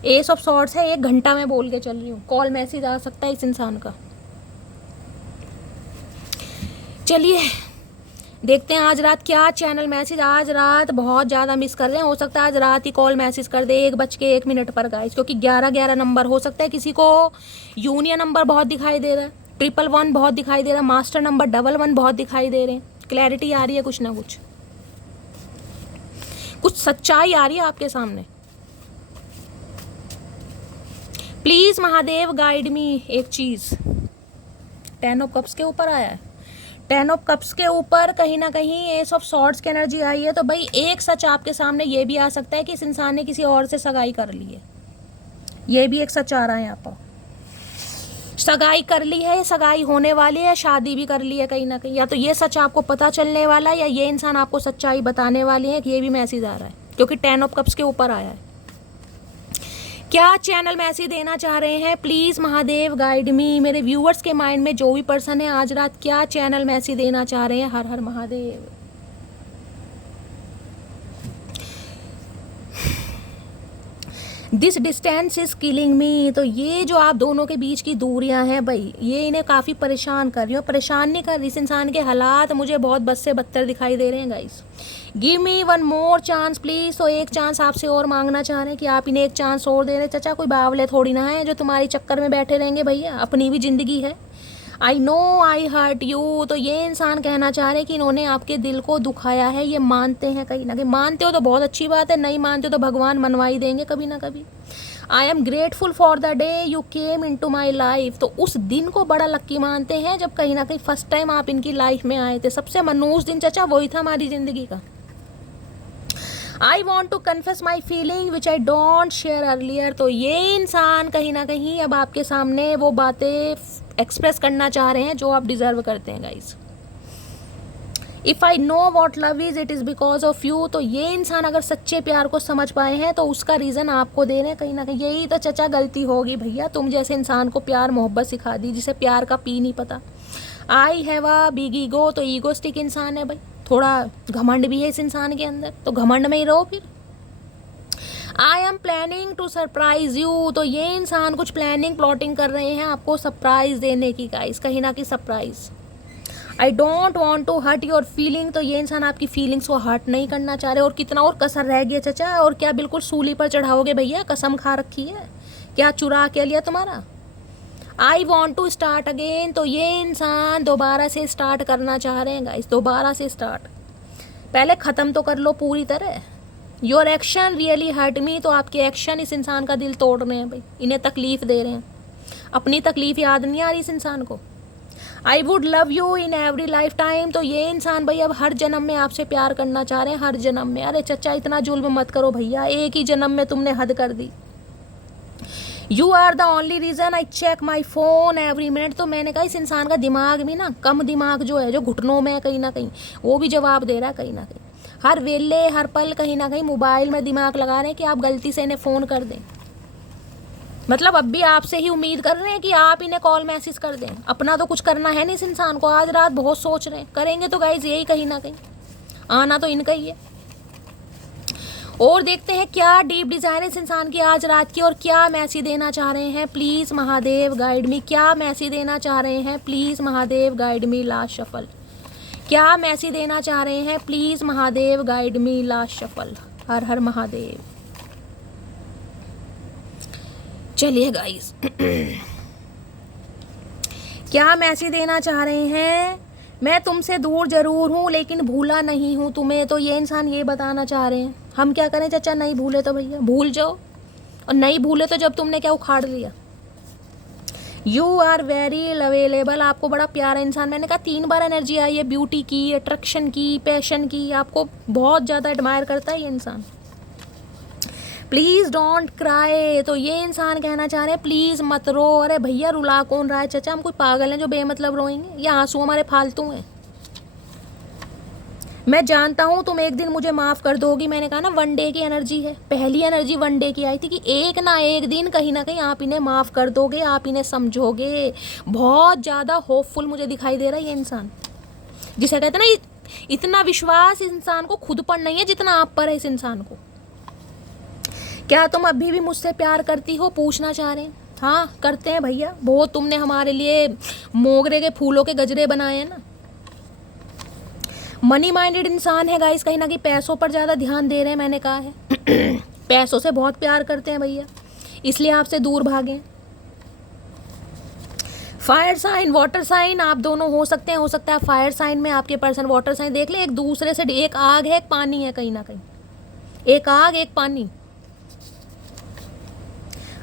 एस ऑफ सॉर्ड्स है, 1 घंटा में बोल के चल रही हूँ, कॉल मैसेज आ सकता है इस इंसान का। चलिए देखते हैं आज रात क्या चैनल मैसेज। आज रात बहुत ज़्यादा मिस कर रहे हैं, हो सकता है आज रात ही कॉल मैसेज कर दे 1:01 पर गाइस, क्योंकि 11-11 नंबर हो सकता है। किसी को यूनियन नंबर बहुत दिखाई दे रहा है, 111 बहुत दिखाई दे रहा है, मास्टर नंबर 11 बहुत दिखाई दे रहे हैं। क्लैरिटी आ रही है, कुछ ना कुछ सच्चाई आ रही है आपके सामने। प्लीज महादेव गाइड मी एक चीज। 10 ऑफ कप्स के ऊपर आया है, 10 ऑफ कप्स के ऊपर कहीं ना कहीं एस ऑफ सॉर्ड्स की एनर्जी आई है। तो भाई एक सच आपके सामने ये भी आ सकता है कि इस इंसान ने किसी और से सगाई कर ली है, ये भी एक सच आ रहा है यहाँ पर। सगाई कर ली है, सगाई होने वाली है, शादी भी कर ली है कहीं ना कहीं। या तो ये सच आपको पता चलने वाला है या ये इंसान आपको सच्चाई बताने वाली है, ये भी मैसेज आ रहा है क्योंकि 10 ऑफ कप्स के ऊपर आया है। क्या चैनल मैसेज देना चाह रहे हैं? प्लीज महादेव गाइड मी। मेरे व्यूअर्स के माइंड में जो भी पर्सन है आज रात क्या चैनल मैसेज देना चाह रहे हैं? हर हर Mahadev. This distance is killing me. तो ये जो आप दोनों के बीच की दूरियां हैं भाई, ये इन्हें काफ़ी परेशान कर रही हो। परेशान नहीं कर रही, इस इंसान के हालात मुझे बहुत बद से बदतर दिखाई दे रहे हैं guys. Give me one more chance please. तो एक चांस आपसे और मांगना चाह रहे हैं कि आप इन्हें एक चांस और दे रहे। चाचा कोई बावले थोड़ी ना है जो तुम्हारी चक्कर में बैठे रहेंगे भैया, अपनी भी ज़िंदगी है। I know I hurt you. तो ये इंसान कहना चाह रहे हैं कि इन्होंने आपके दिल को दुखाया है, ये मानते हैं कहीं ना कहीं। मानते हो तो बहुत अच्छी बात है, नहीं मानते हो तो भगवान मनवा ही देंगे कभी ना कभी। I am grateful for the day you came into my life. तो उस दिन को बड़ा लक्की मानते हैं जब कहीं ना कहीं फर्स्ट टाइम आप इनकी लाइफ में आए थे। सबसे मनहूस दिन चाचा वही था हमारी ज़िंदगी का। I want to confess my feeling which I don't share earlier. तो ये इंसान कहीं ना कहीं अब आपके सामने वो बातें एक्सप्रेस करना चाह रहे हैं जो आप डिजर्व करते हैं guys. If I know what love is it is because of you. तो ये इंसान अगर सच्चे प्यार को समझ पाए हैं तो उसका रीज़न आपको दे रहे हैं कहीं ना कहीं। यही तो चचा गलती होगी भैया, तुम जैसे इंसान को प्यार मोहब्बत सिखा दी जिसे प्यार का पी नहीं पता। I have a big ego. तो ईगोस्टिक इंसान है भाई, थोड़ा घमंड भी है इस इंसान के अंदर, तो घमंड में ही रहो फिर। I am planning to surprise you. तो ये इंसान कुछ प्लानिंग प्लॉटिंग कर रहे हैं आपको सरप्राइज देने की गाइस, कहीं ना कहीं surprise. I don't want to hurt your feeling. तो ये इंसान आपकी फीलिंग्स को हर्ट नहीं करना चाह रहे। और कितना और कसर रह गया चचा, और क्या बिल्कुल सूली पर चढ़ाओगे भैया? कसम खा रखी है क्या, चुरा के लिया तुम्हारा? I want to start again. तो ये इंसान दोबारा से स्टार्ट करना चाह रहे हैं गाइस, दोबारा से स्टार्ट। पहले ख़त्म तो कर लो पूरी तरह। Your action really hurt me. तो आपके एक्शन इस इंसान का दिल तोड़ रहे हैं भाई, इन्हें तकलीफ़ दे रहे हैं। अपनी तकलीफ़ याद नहीं आ रही इस इंसान को। I would love you in every life time. तो ये इंसान भाई अब हर जन्म में आपसे प्यार करना चाह रहे हैं, हर जन्म में। अरे चचा इतना जुल्म मत करो भैया, एक ही जन्म में तुमने हद कर दी। You are the only reason I check my phone every minute. तो मैंने कहा इस इंसान का दिमाग भी ना, कम दिमाग जो है, जो घुटनों में है कहीं ना कहीं, वो भी जवाब दे रहा है कहीं ना कहीं। हर वेले हर पल कहीं ना कहीं मोबाइल में दिमाग लगा रहे हैं कि आप गलती से इन्हें फ़ोन कर दें। मतलब अब भी आपसे ही उम्मीद कर रहे हैं कि आप इन्हें कॉल मैसेज कर दें। अपना तो कुछ करना है नहीं इस इंसान को। आज रात बहुत सोच रहे हैं, करेंगे तो गाइज यही कहीं ना कहीं, आना तो इनका ही है। और देखते हैं क्या डीप डिज़ाइन इस इंसान की आज रात की, और क्या मैसेज देना चाह रहे हैं। Please Mahadev guide me. क्या मैसेज देना चाह रहे हैं? Please Mahadev guide me. Last shuffle. क्या मैसेज देना चाह रहे हैं? Please Mahadev guide me. Last shuffle. हर हर महादेव। चलिए गाइस क्या मैसेज देना चाह रहे हैं? मैं तुमसे दूर जरूर हूँ लेकिन भूला नहीं हूँ तुम्हें। तो ये इंसान ये बताना चाह रहे हैं। हम क्या करें चाचा, नहीं भूले तो भैया भूल जाओ, और नहीं भूले तो जब तुमने क्या उखाड़ लिया। You are very lovable. आपको बड़ा प्यारा इंसान, मैंने कहा 3 बार एनर्जी आई है, ब्यूटी की, अट्रैक्शन की, पैशन की। आपको बहुत ज़्यादा एडमायर करता है ये इंसान। Please don't cry. तो ये इंसान कहना चाह रहे हैं प्लीज़ मत रो। अरे भैया रुला कौन रहा है चाचा? हम कोई पागल हैं जो बेमतलब रोएंगे? या आंसू हमारे फालतू हैं? मैं जानता हूँ तुम एक दिन मुझे माफ़ कर दोगी। मैंने कहा ना 1 डे की एनर्जी है, पहली एनर्जी 1 डे की आई थी कि एक ना एक दिन कहीं ना कहीं आप इन्हें माफ़ कर दोगे, आप इन्हें समझोगे। बहुत ज़्यादा होपफुल मुझे दिखाई दे रहा है ये इंसान, जिसे कहते हैं ना इतना विश्वास इस इंसान को खुद पर नहीं है जितना आप पर है इस इंसान को। क्या तुम अभी भी मुझसे प्यार करती हो? पूछना चाह रहे हैं। हाँ करते हैं भैया, बहुत तुमने हमारे लिए मोगरे के फूलों के गजरे बनाए हैं ना। मनी माइंडेड इंसान है गाइस, कहीं ना कहीं पैसों पर ज़्यादा ध्यान दे रहे हैं। मैंने कहा है पैसों से बहुत प्यार करते हैं भैया, इसलिए आपसे दूर भागे। फायर साइन वाटर साइन आप दोनों हो सकते हैं। हो सकता है फायर साइन में आपके पर्सन वाटर साइन। देख ले एक दूसरे से, एक आग है एक पानी है कहीं ना कहीं, एक आग एक पानी।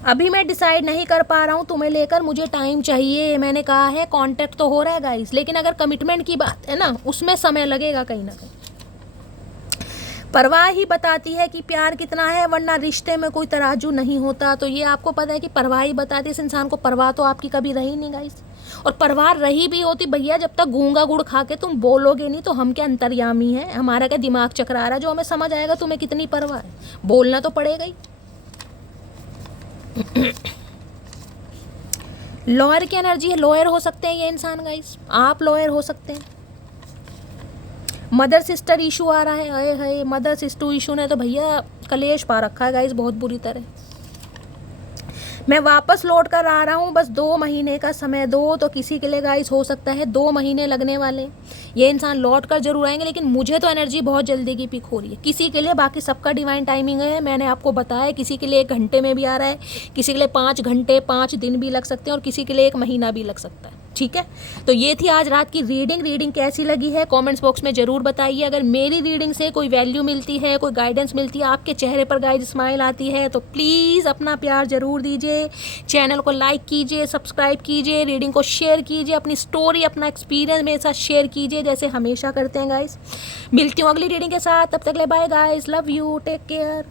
अभी मैं डिसाइड नहीं कर पा रहा हूँ तुम्हें लेकर, मुझे टाइम चाहिए। मैंने कहा है कांटेक्ट तो हो रहा है गाइस, लेकिन अगर कमिटमेंट की बात है ना, उसमें समय लगेगा कहीं ना कहीं। परवाह ही बताती है कि प्यार कितना है, वरना रिश्ते में कोई तराजू नहीं होता। तो ये आपको पता है कि परवाह ही बताती है इस इंसान को। परवाह तो आपकी कभी रही नहीं गाइस, और परवाह रही भी होती भैया, जब तक गूंगा गुड़ खा के तुम बोलोगे नहीं तो हम क्या अंतर्यामी हैं, हमारा क्या दिमाग चकरा रहा है जो हमें समझ आएगा तुम्हें कितनी परवाह है। बोलना तो पड़ेगा ही। लॉयर की एनर्जी है, लॉयर हो सकते हैं ये इंसान गाइस, आप लॉयर हो सकते हैं। मदर सिस्टर इशू आ रहा है, अरे हाय मदर सिस्टर इशू ने तो भैया कलेश पा रखा है गाइस बहुत बुरी तरह। मैं वापस लौट कर आ रहा हूँ, बस 2 महीने का समय दो। तो किसी के लिए गाइस हो सकता है 2 महीने लगने वाले, ये इंसान लौट कर जरूर आएंगे, लेकिन मुझे तो एनर्जी बहुत जल्दी की पिक हो रही है किसी के लिए। बाकी सबका डिवाइन टाइमिंग है, मैंने आपको बताया। किसी के लिए 1 घंटे में भी आ रहा है, किसी के लिए 5 घंटे 5 दिन भी लग सकते हैं, और किसी के लिए 1 महीना भी लग सकता है। ठीक है, तो ये थी आज रात की रीडिंग कैसी लगी है कमेंट्स बॉक्स में ज़रूर बताइए। अगर मेरी रीडिंग से कोई वैल्यू मिलती है, कोई गाइडेंस मिलती है, आपके चेहरे पर गाइस स्माइल आती है, तो प्लीज़ अपना प्यार ज़रूर दीजिए। चैनल को लाइक कीजिए, सब्सक्राइब कीजिए, रीडिंग को शेयर कीजिए, अपनी स्टोरी अपना एक्सपीरियंस मेरे साथ शेयर कीजिए जैसे हमेशा करते हैं गाइस। मिलती हूँ अगली रीडिंग के साथ, तब तक ले bye guys, love you, take care.